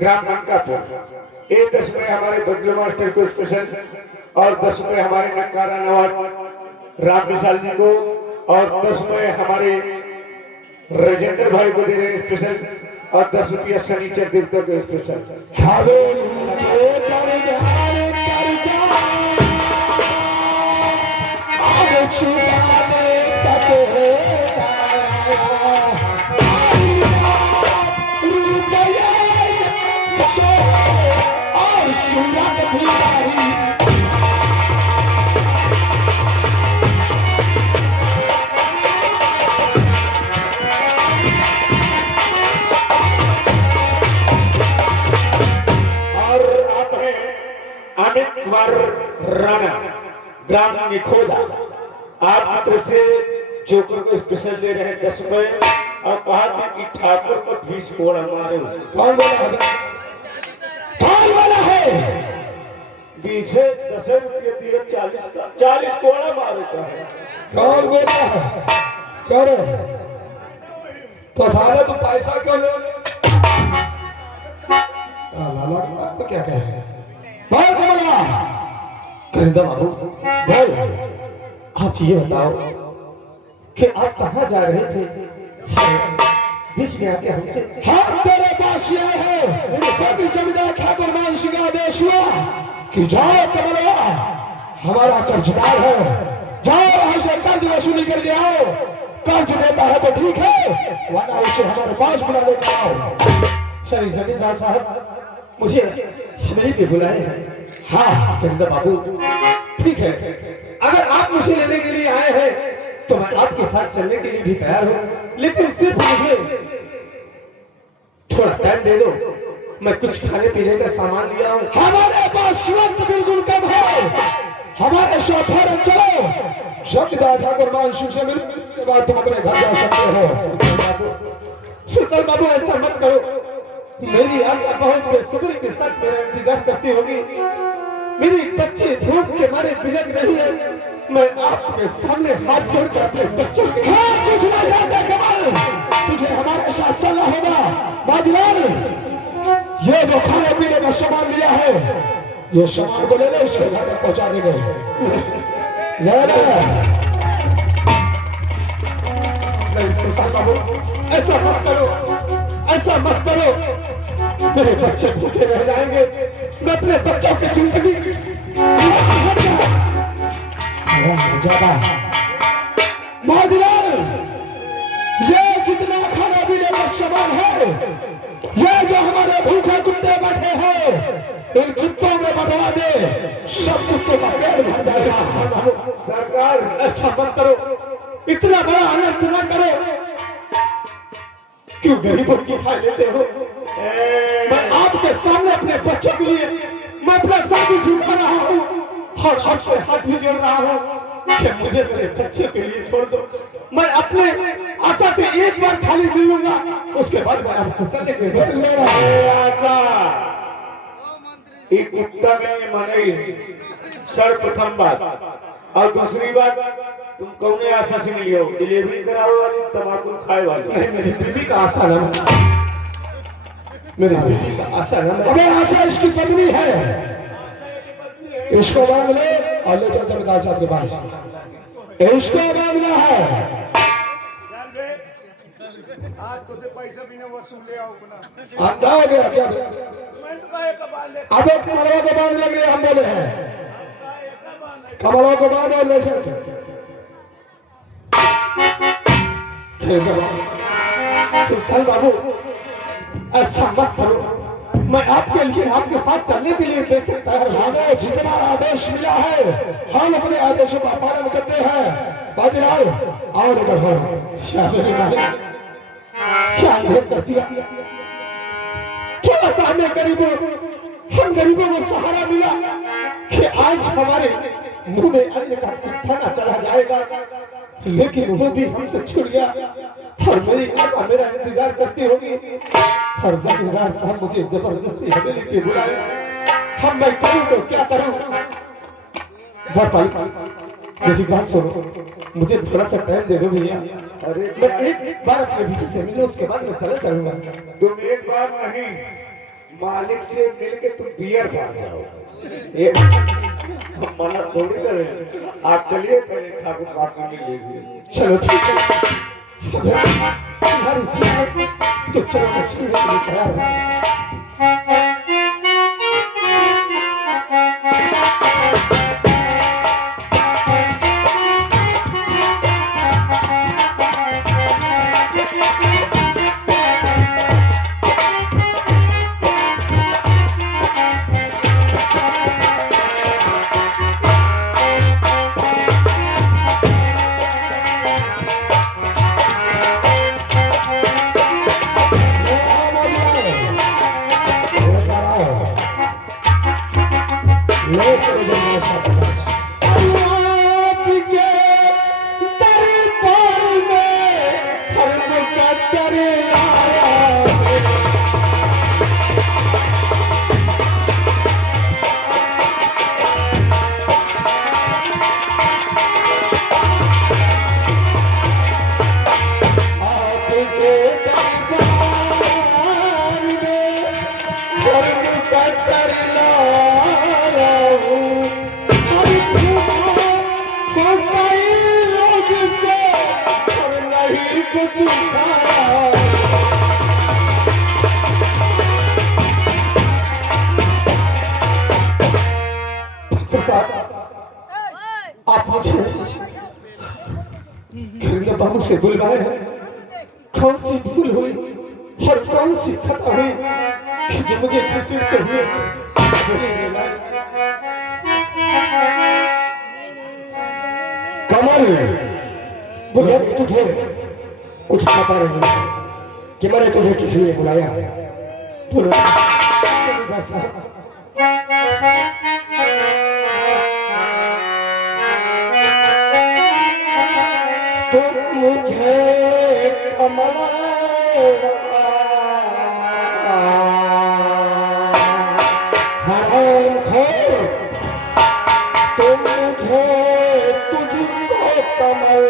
ग्राम मनकापुर। ये 10 रुपए हमारे बदलू मास्टर को स्पेशल और 10 रुपए हमारे नकारा नवाज राम विशाल जी को और 10 रुपए हमारे राजेंद्र भाई को दे रहे हैं स्पेशल और 10 रुपया शनिचर देवता को स्पेशल। अमित कुमार राणा ग्राम निखोदा, आप तरफ से जोकर को स्पेशल दे रहे हैं 10 रुपए और कहा था कि ठाकुर को 20 कोड़ा मारो। कौन बोला है? पीछे 10 रुपये दिए 40 का 40 कोड़ा मारे का है। कौन बोला है? कर तो साले तू पैसा क्यों ले? लाला तो क्या कहे? भाई कमला करिंदा बाबू भाई आप ये बताओ कि आप कहाँ जा रहे थे? बीच में आके हमसे हम तेरे पास आए हैं। मेरे पति जमींदार ठाकुर मान सिंह का आदेश हुआ कि जाओ कमलवा हमारा कर्जदार है, जाओ वहां से कर्ज वसूली करके आओ। कर्ज देता है तो ठीक है, वरना उसे हमारे पास बुला लेकर आओ। सही जमींदार साहब मुझे हमें भी बुलाए हैं। हाँ करिंदा बाबू ठीक है, अगर आप मुझे लेने के लिए आए हैं तो मैं आपके साथ चलने के लिए भी तैयार हूँ, लेकिन सिर्फ मुझे थोड़ा टाइम दे दो। मैं कुछ खाने पीने का सामान लिया हूँ। हमारे पास वक्त बिल्कुल कम है, हमारे शौफर चलो। जमींदार ठाकुर मान सिंह से मिल, उसके बाद तुम अपने घर जा सकते हो। सुल्तान बाबू ऐसा मत करो, मेरी आशा बहुत बेसब्री के साथ मेरा इंतजार करती होगी। मेरी बच्ची भूख के मारे बिलक रही है। मैं आपके सामने हाथ जोड़कर अपने बच्चों के कुछ ना जानता कमल, तुझे हमारे साथ चलना होगा। बाजीलाल ये जो खाने पीने का सामान लिया है, ये सामान को ले ले, उसके घर तक पहुंचा देंगे। ले ले। सुल्तान बाबू ऐसा मत करो, ऐसा मत करो, मेरे बच्चे भूखे रह जाएंगे। मैं अपने बच्चों की जिंदगी ज्यादा माजलाल ये जितना खाना पीने का सामान है, ये जो हमारे भूखे कुत्ते बैठे हैं, इन कुत्तों में बढ़वा दे, सब कुत्तों का पेट भर जाएगा। सरकार ऐसा मत करो, इतना बड़ा अनर्थ न करो। क्यों गरीबों की हाय लेते हो? मैं आपके सामने अपने बच्चों के लिए मैं अपना सर भी झुका रहा हूँ और आपसे हाथ भी जोड़ रहा हूँ कि मुझे मेरे बच्चे के लिए छोड़ दो। मैं अपने आशा से एक बार खाली मिल लूंगा, उसके बाद मैं आपसे चलने के लिए आशा एक कुत्ता नहीं मानेगी। सर्वप्रथम बात, और दूसरी बात, तुम कौन आशा से मिली हो? डिलीवरी कराओ वाली, तम्बाकू खाए वाली? मेरी बीवी का आशा ना, मेरी बीवी का आशा ना, अबे आशा इसकी पत्नी है। इसको मांग ले और ले चल जमींदार साहब के पास, इसको मांगना है। आज तुझे पैसा भी नहीं वसूल ले आओ ना। अंधा हो गया क्या? मैं तो कहे का बांध ले। अब कमलों को बांध लग रहे हम बोले हैं, कमलों को बांध और ले चल। सुल्तान बाबू ऐसा मत करो, मैं आपके लिए आपके साथ चलने के लिए बेशक तैयार हूं। हमें जितना आदेश मिला है हम अपने आदेशों का पालन करते हैं। बाजीलाल आओ लेकर क्या अंधेर कर दिया। थोड़ा सा हमें हम गरीबों को सहारा मिला कि आज हमारे मुंह में अन्न का कुछ खाना चला जाएगा, लेकिन वो भी हमसे छूट गया और मेरी आशा मेरा इंतजार करती होगी। और जमींदार साहब मुझे जबरदस्ती हवेली पे बुलाए, हम मैं करूं तो क्या करूं? मेरी बात सुनो, मुझे थोड़ा सा टाइम दे दो भैया। अरे मैं एक बार अपने बीवी से मिलूं, उसके बाद मैं चला चलूंगा। तुम एक बार नहीं, मालिक से मिलके तुम बियर खा जाओ। मना थोड़ी करें, आप चलिए पहले ठाकुर पार्टी में लीजिए। चलो ठीक है, तुम्हारी इच्छा है तो चलो मैं चलने के लिए तैयार हूं। कुछ खाया। आप मुझे खिरला बाबू से बुलवाए हैं, कौन सी भूल हुई और कौन सी खता हुई कि जो मुझे घसीटते हुए कमल, मुझे तुझे कुछ पता नहीं कि मैंने तुझे किस लिए बुलाया है। तुम मुझे कमल हराम खोर, तुम मुझे तुझको कमल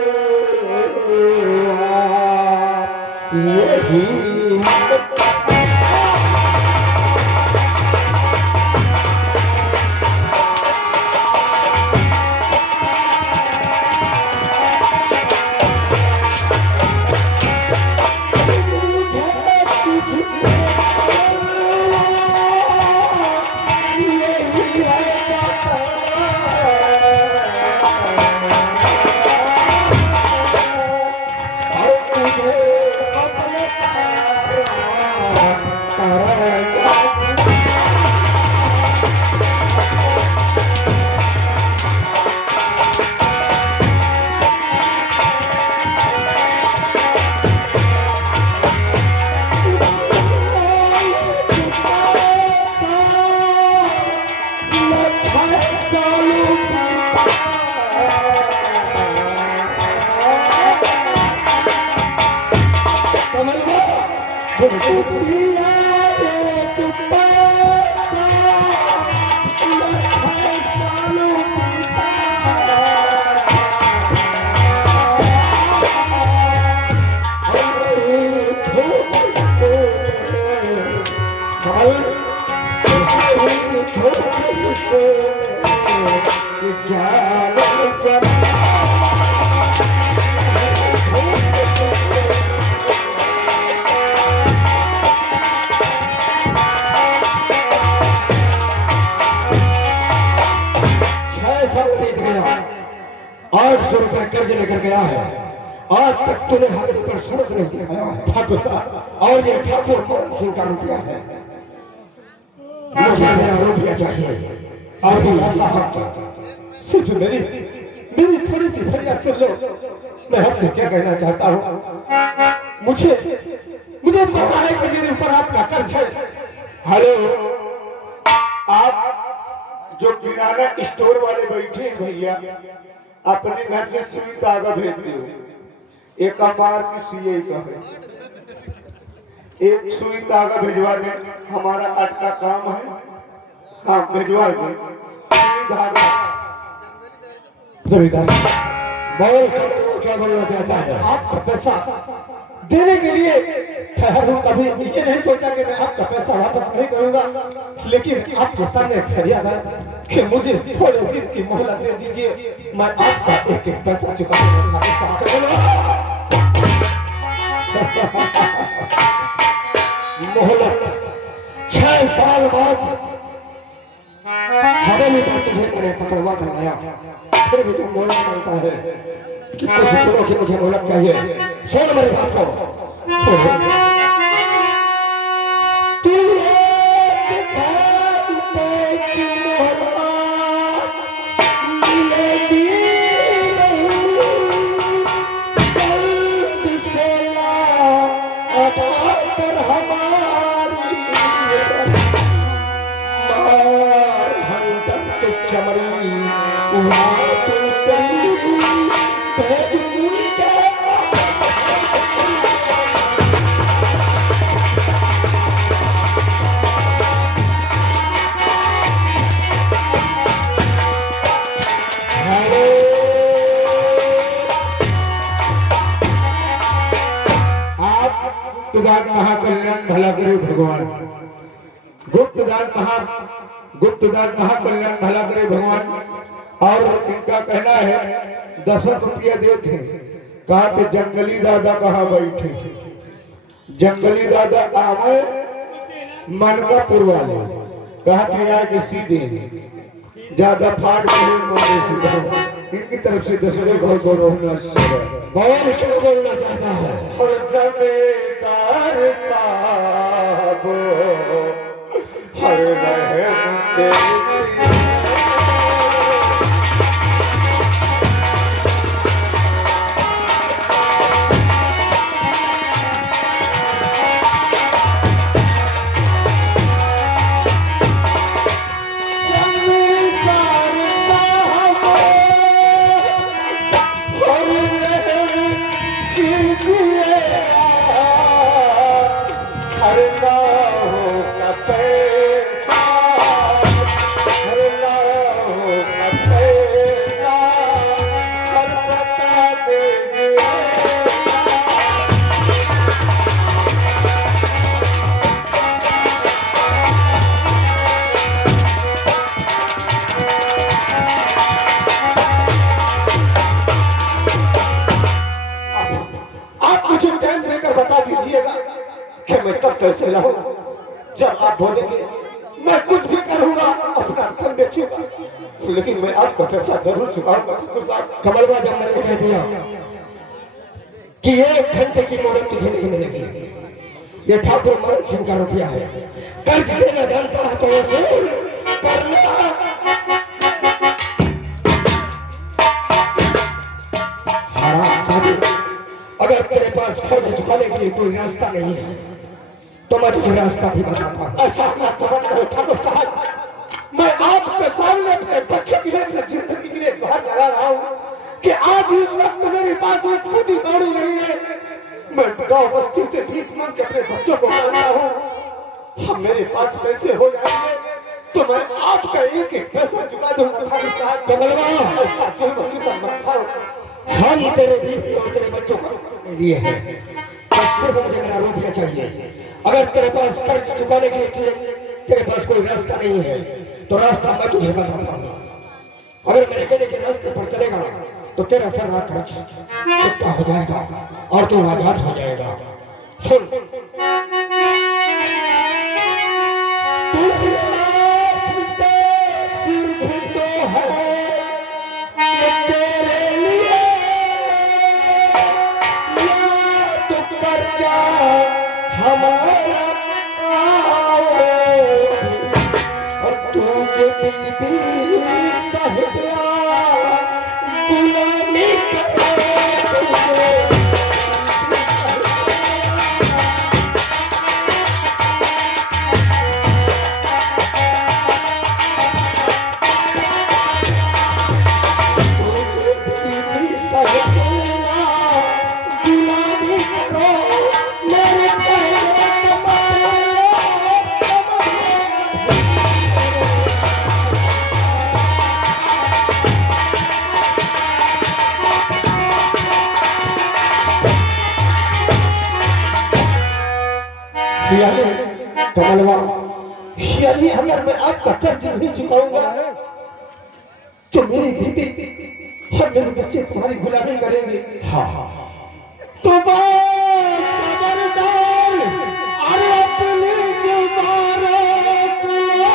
यही कर्ज लेकर गया है, आज तक तूने हमारे पर शर्त नहीं दिखाया है ठाकुर साहब। और ये ठाकुर मोहन सिंह का रुपया है, मुझे मेरा रुपया चाहिए। और भी ऐसा हक सिर्फ मेरी थोड़ी सी फरियाद सुन लो। मैं आपसे क्या कहना चाहता हूँ, मुझे पता है कि मेरे ऊपर आपका कर्ज है। हेलो, आप जो किराना स्टोर वाले बैठे हैं भैया, अपने घर से सुई धागा भेज दियो। एक अमार की सीए का है, एक सुई धागा भिजवा दे, हमारा अटका काम है। हाँ भिजवा दे सुई धागा। जमींदार बोल क्या बोलना चाहता है? आपका पैसा देने के लिए तैयार हूँ। कभी ये नहीं सोचा कि मैं आपका पैसा वापस नहीं करूंगा, लेकिन आपके सामने फरियाद है कि मुझे थोड़े दिन की मोहलत दे दीजिए, मैं आपका एक एक पैसा चुका दूंगा। मोहलत 6 साल बाद हवेली पर तुझे मैंने पकड़वा कर लाया, फिर भी तुम मोहलत मांगता है कि कुछ दिनों की मुझे मोहलत चाहिए। सुन मेरी बात को, तू एक घंटे की मोहलत मिलेगी नहीं, जल्द से ला अदा कर हमारी मार हंटर के चमड़ी उड़ा तू तेरी भेज उनके। गुप्तदान महाकल्याण भला करे भगवान, गुप्तदान महाकल्याण भला करे भगवान। और इनका कहना है 10 रुपया देते कहा कि जंगली दादा कहाँ बैठे। जंगली दादा आवे मनकापुर वाले, कहा कि आगे सीधे ज्यादा फाट मारे सीधा। इनकी तरफ से दशरे घोर बहुत क्यों बोलना चाहता है। और जमींदार साहब हर रहम तेरी बता दीजिएगा कि मैं कब पैसे लाऊं। जब आप बोलेंगे मैं कुछ भी करूंगा, अपना धन बेचूंगा, लेकिन मैं आपका पैसा जरूर चुकाऊंगा। कमलवा जब मैंने कह दिया कि 1 घंटे की मोहलत तुझे नहीं मिलेगी, ये ठाकुर मान सिंह का रुपया है, कर्ज देना जानता है तो वसूल करना। अगर तेरे पास कर्ज चुकाने के लिए कोई रास्ता नहीं है तो मैं तुझे रास्ता भी बताता। ऐसा मत करो ठाकुर साहब, मैं आपके सामने अपने बच्चे के लिए, अपनी जिंदगी के लिए बाहर लगा रहा हूँ कि आज इस वक्त मेरे पास एक फूटी गाड़ी नहीं है। मैं गांव बस्ती से भीख मांग के अपने बच्चों को पालता हूँ। हम मेरे पास पैसे हो जाएंगे तो मैं आपका एक एक पैसा चुका दूंगा ठाकुर साहब। कमलवा ऐसा जुल्म सितम मत खाओ। हम तेरे बीवी और तेरे बच्चों को लिए हैं, तो सिर्फ मुझे मेरा रुपया चाहिए। अगर तेरे पास कर्ज चुकाने के लिए तेरे पास कोई रास्ता नहीं है तो रास्ता मैं तुझे बताता हूँ। अगर मेरे कहने के रास्ते पर चलेगा तो तेरा सारा कर्ज चुकता हो जाएगा और तू आजाद हो जाएगा। सुन, सिर्फ तो है तेरे लिए तो कर्जा हमारा और तुझे बीबी साहिबिया गुलामी करे तुझे। कमलवा, यानी अगर मैं आपका कर्ज नहीं चुकाऊंगा तो मेरी बीबी और मेरे बच्चे तुम्हारी गुलामी करेंगे। हाँ तो बस खबरदार, अरे अपनी जुबान रोक ले,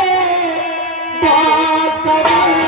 बस खबरदार।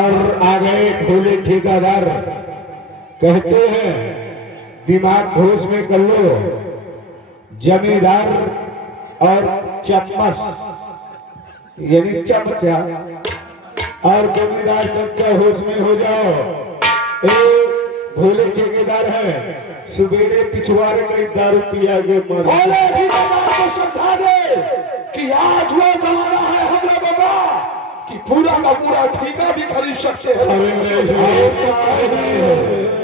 और आ गए भोले ठेकेदार। कहते हैं दिमाग होश में कर लो, जमींदार और चम्मच यानी चमचा और जमींदार चमचा होश में हो जाओ। एक भोले ठेकेदार है, सुबेरे पिछवाड़े में दारू पिया के मर। भोले ठेकेदार को समझा दे कि आज वो जमाना है हम लोगों का कि पूरा का पूरा ठेका भी खरीद सकते हैं।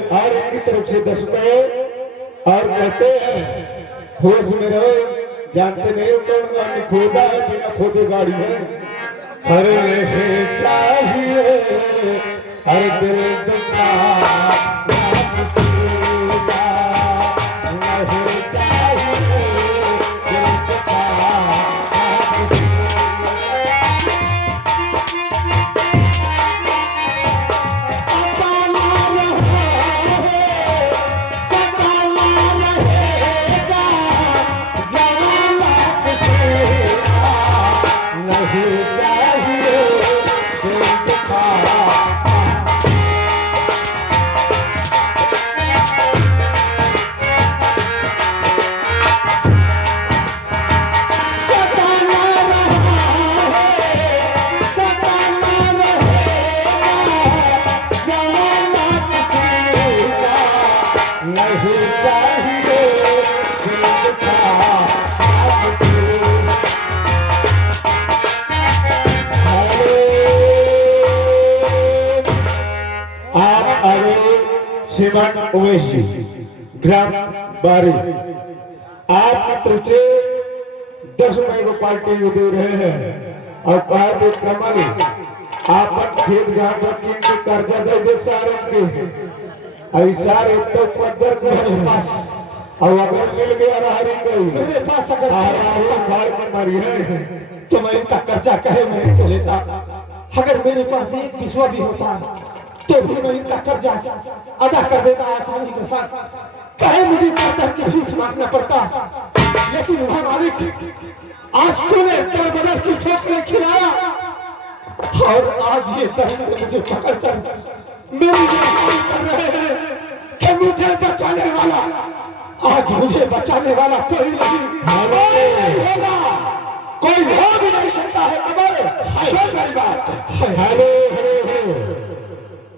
और इनकी तरफ से 10 रुपए और कहते हैं होश में रहो, जानते नहीं हो कौन गाड़ी खोदा है, बिना खोदे गाड़ी है। हर में चाहिए हर दिल दुखा श्रीमान उमेश जी ग्राम बारी आपकी तरफ से 10 रुपए को पार्टी को दे रहे हैं और कहा तो कमल आप खेत घाट रखी के कर्जा दे दे सारे के ऐसा तो पदर के पास और अगर मिल गया रहारी गई मेरे पास अगर फाड़ में मरी है तो मैं इनका कर्जा कहे मैं इनसे लेता। अगर मेरे पास एक विश्वा भी होता तो भी मैं इनका कर्जा अदा कर देता आसानी के साथ। कहे मुझे दर के भीख मांगना पड़ता, लेकिन वह मालिक आज तूने दर बदर की ठोकरें खिलाया और आज ये दरिंदे मुझे पकड़कर मेरी देखभाल कर रहे हैं कि मुझे बचाने वाला, आज मुझे बचाने वाला कोई नहीं होगा, कोई हो भी नहीं सकता है। कमल सुन मेरी बात। हेलो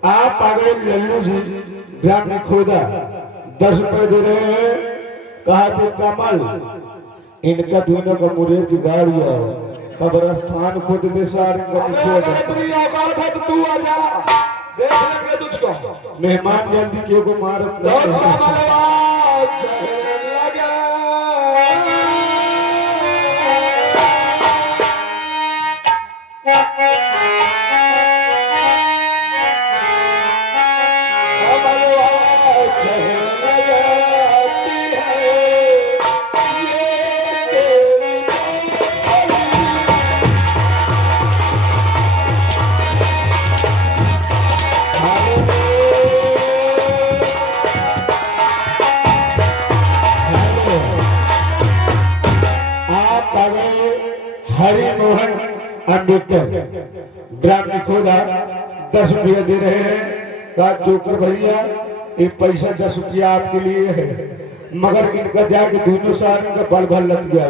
आप आ गए लल्लू जी ग्राम में खोदा 10 रुपए दे रहे हैं। कहा थे कमल इनका दोनों का मुरेर की गाड़ी है, कब्रस्तान खोद दे सारे तेरी औकात है तो तू आ जा, देख लेंगे तुझको। मेहमान जल्दी क्यों को मारत हरि मोहन अम्बेडकर ग्राम में खोदा 10 रुपया दे रहे हैं। कहा जोकर भैया ये पैसा 10 रुपया आपके लिए है, मगर इनका जाके दोनों साल इनका बल भल लग गया।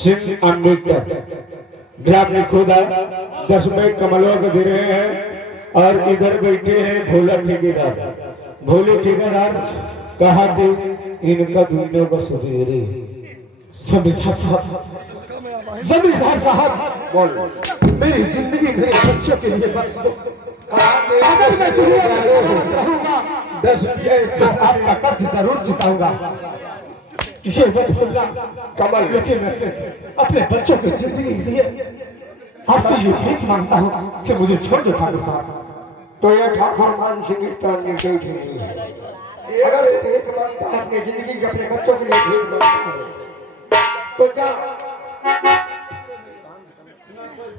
सिंह अम्बेडकर ग्राम निखोदा 10 रुपए कमलों को दे रहे हैं। और इधर बैठे हैं भोला ठेकेदार। भोले ठेकेदार कहा थे इनका दुनिया का सवेरे। जमींदार साहब बोल, मेरी जिंदगी मेरे बच्चों के लिए बख्श दो। अगर मैं दुनिया में सलामत रहूंगा 10 रुपये तो आपका कर्ज जरूर चुकाऊंगा। ये मत भूलना कमल, लेकिन मैं अपने बच्चों की जिंदगी के लिए आपसे ये भीख मांगता हूँ कि मुझे छोड़ दो ठाकुर साहब। तो ये ठाकुर मान सिंह की तरह ठीक नहीं है। अगर भीख मांगता है अपनी जिंदगी के अपने बच्चों के लिए भीख मांगता है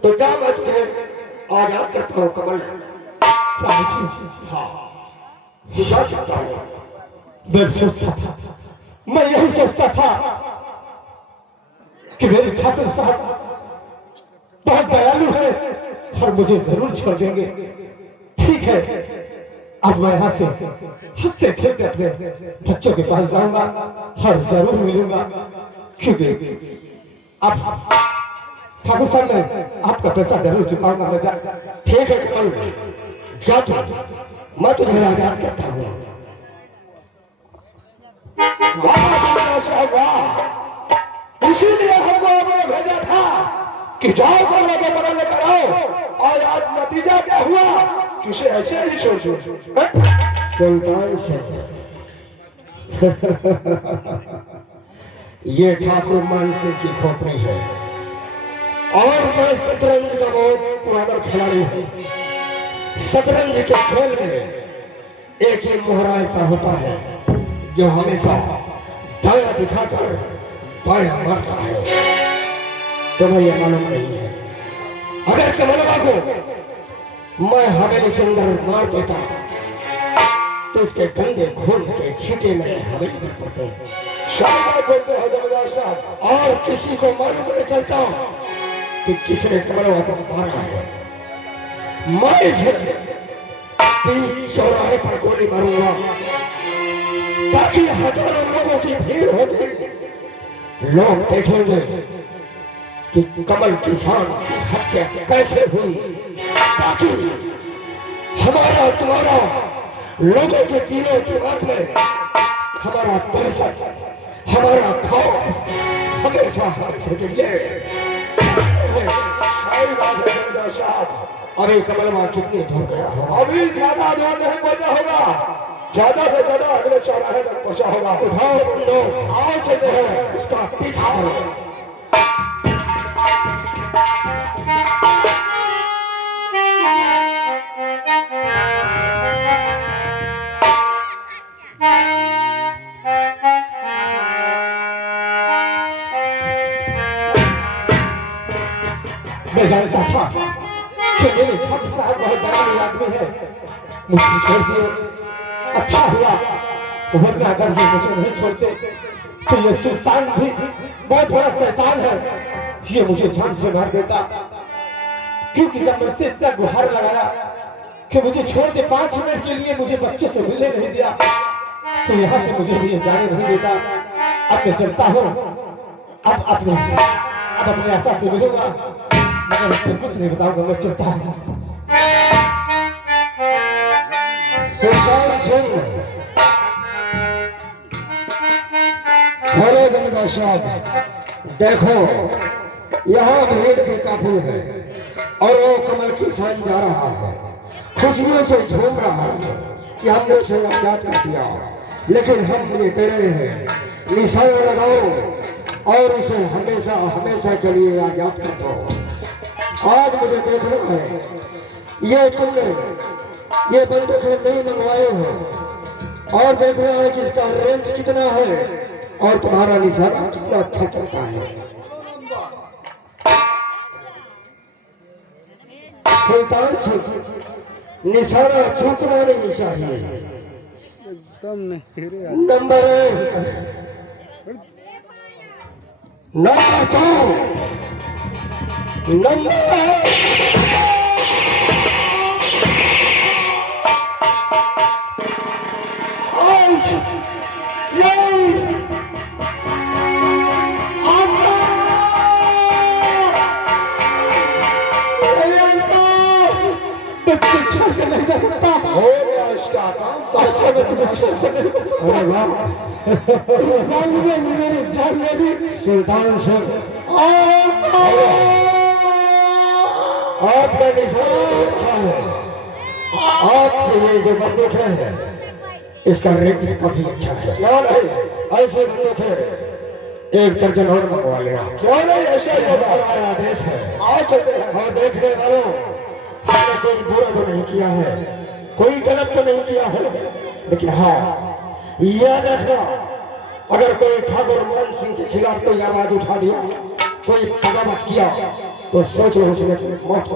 तो जा मैं तुझे आजाद करता हूँ कमल। हाँ, तू जा सकता है। मैं सोचता था, मैं यही सोचता था कि मेरे ठाकुर साहब बहुत दयालु है और मुझे जरूर छोड़ देंगे। ठीक है, अब मैं यहाँ से हंसते खेलते अपने बच्चों के पास जाऊंगा और जरूर मिलूंगा, क्योंकि अब ठाकुर साहब मैं आपका पैसा जरूर चुकाऊंगा। मैं जा। ठीक है कमल, जा तू, मैं तुझे आजाद करता हूँ। इसीलिए हमको आपने भेजा था कि जाओ बल्ले के बड़ा लेकर आओ, और आज नतीजा क्या हुआ कि उसे ऐसे ही छोड़ दो। सुल्तान सिंह ये ठाकुर मान सिंह की खोपड़ी है और मैं शतरंज का बहुत पुराना खिलाड़ी हूँ। शतरंज के खेल में एक ही मोहरा ऐसा होता है जो हमेशा दाया दिखाकर बाया मारता है। तुम्हें यह मालूम नहीं है। अगर कमलवा को मैं हवेली के अंदर मार देता तो उसके गंदे खून के छींटे मेरे हवेली में पड़ते हैं। शाबाश बोलते हो जमींदार साहब। और किसी को मालूम नहीं चलता कि किसने कमलवा को मारा है। मैं इसे बीच चौराहे पर गोली मारूंगा ताकि हजारों लोगों की भीड़ होगी। लोग देखेंगे कि कमल किसान की हत्या कैसे हुई, ताकि हमारा तुम्हारा लोगों के दिलों दिमाग में हमारा दहशत, हमारा खौफ हमेशा हमेशा के लिए। सही बात है जमींदार साहब। अरे कमलवा कितनी दूर गया हो? अभी ज्यादा दूर नहीं पहुंचा होगा, ज्यादा से ज्यादा अगले चौराहे तक पहुंचा होगा। उठाओ बंदो, आओ चलते हैं। उसका पीछा करो। मैं जानता था कि मेरे ठाकुर साहब बहुत दयालु आदमी है, मुझे छोड़ दिए। अच्छा हुआ, वरना अगर ये मुझे नहीं छोड़ते तो ये सुल्तान भी बहुत बड़ा शैतान है, ये मुझे जान से मार देता। क्योंकि जब मैं से इतना गुहार लगाया कि मुझे छोड़ दे, 5 मिनट के लिए मुझे बच्चे से मिलने नहीं दिया, तो यहाँ से मुझे भी ये जाने नहीं देता। अब मैं चलता हूँ, अब अपने आशा से मिलूंगा, मगर उससे कुछ नहीं बताऊंगा। मैं चलता हूँ। सुल्तान सिंह, हेलो जमींदार साहब, देखो यहाँ भीड़ भी काफी है और वो कमल किसान जा रहा है, खुशियों से झूम रहा है कि हमने उसे आजाद कर दिया। लेकिन हम ये कह रहे हैं, निशाना लगाओ और उसे हमेशा हमेशा के लिए आजाद कर दो। आज मुझे देखना है, ये तुमने ये बंदूकें नहीं मंगवाए हो और देखना है कि इसका रेंज कितना है और तुम्हारा निशाना कितना अच्छा चलता है। सुल्तान सिंह, निशाना चूकना नहीं चाहिए। एकदम नहीं रे यार। नंबर 1, नंबर 2, नंबर बच्चों को नहीं दे सकता। अरे वाह, जान ले मेरी जान ले ली। सुल्तान सिंह आपका निशान अच्छा है। आपके ये जो बंदूक है इसका रेट भी काफी अच्छा है। क्या नहीं ऐसे बंदूक है 1 दर्जन और मंगवा लेना। क्या नहीं ऐसा ही होगा। हमारा आदेश है। आओ चलते हैं। और देखने वालों, हमने कोई बुरा तो नहीं किया है, कोई गलत तो नहीं किया है, लेकिन हाँ याद रखना, अगर कोई ठाकुर मान सिंह के खिलाफ कोई आवाज उठा दिया, कोई बगावत किया, तो सोच लो उसने मौत को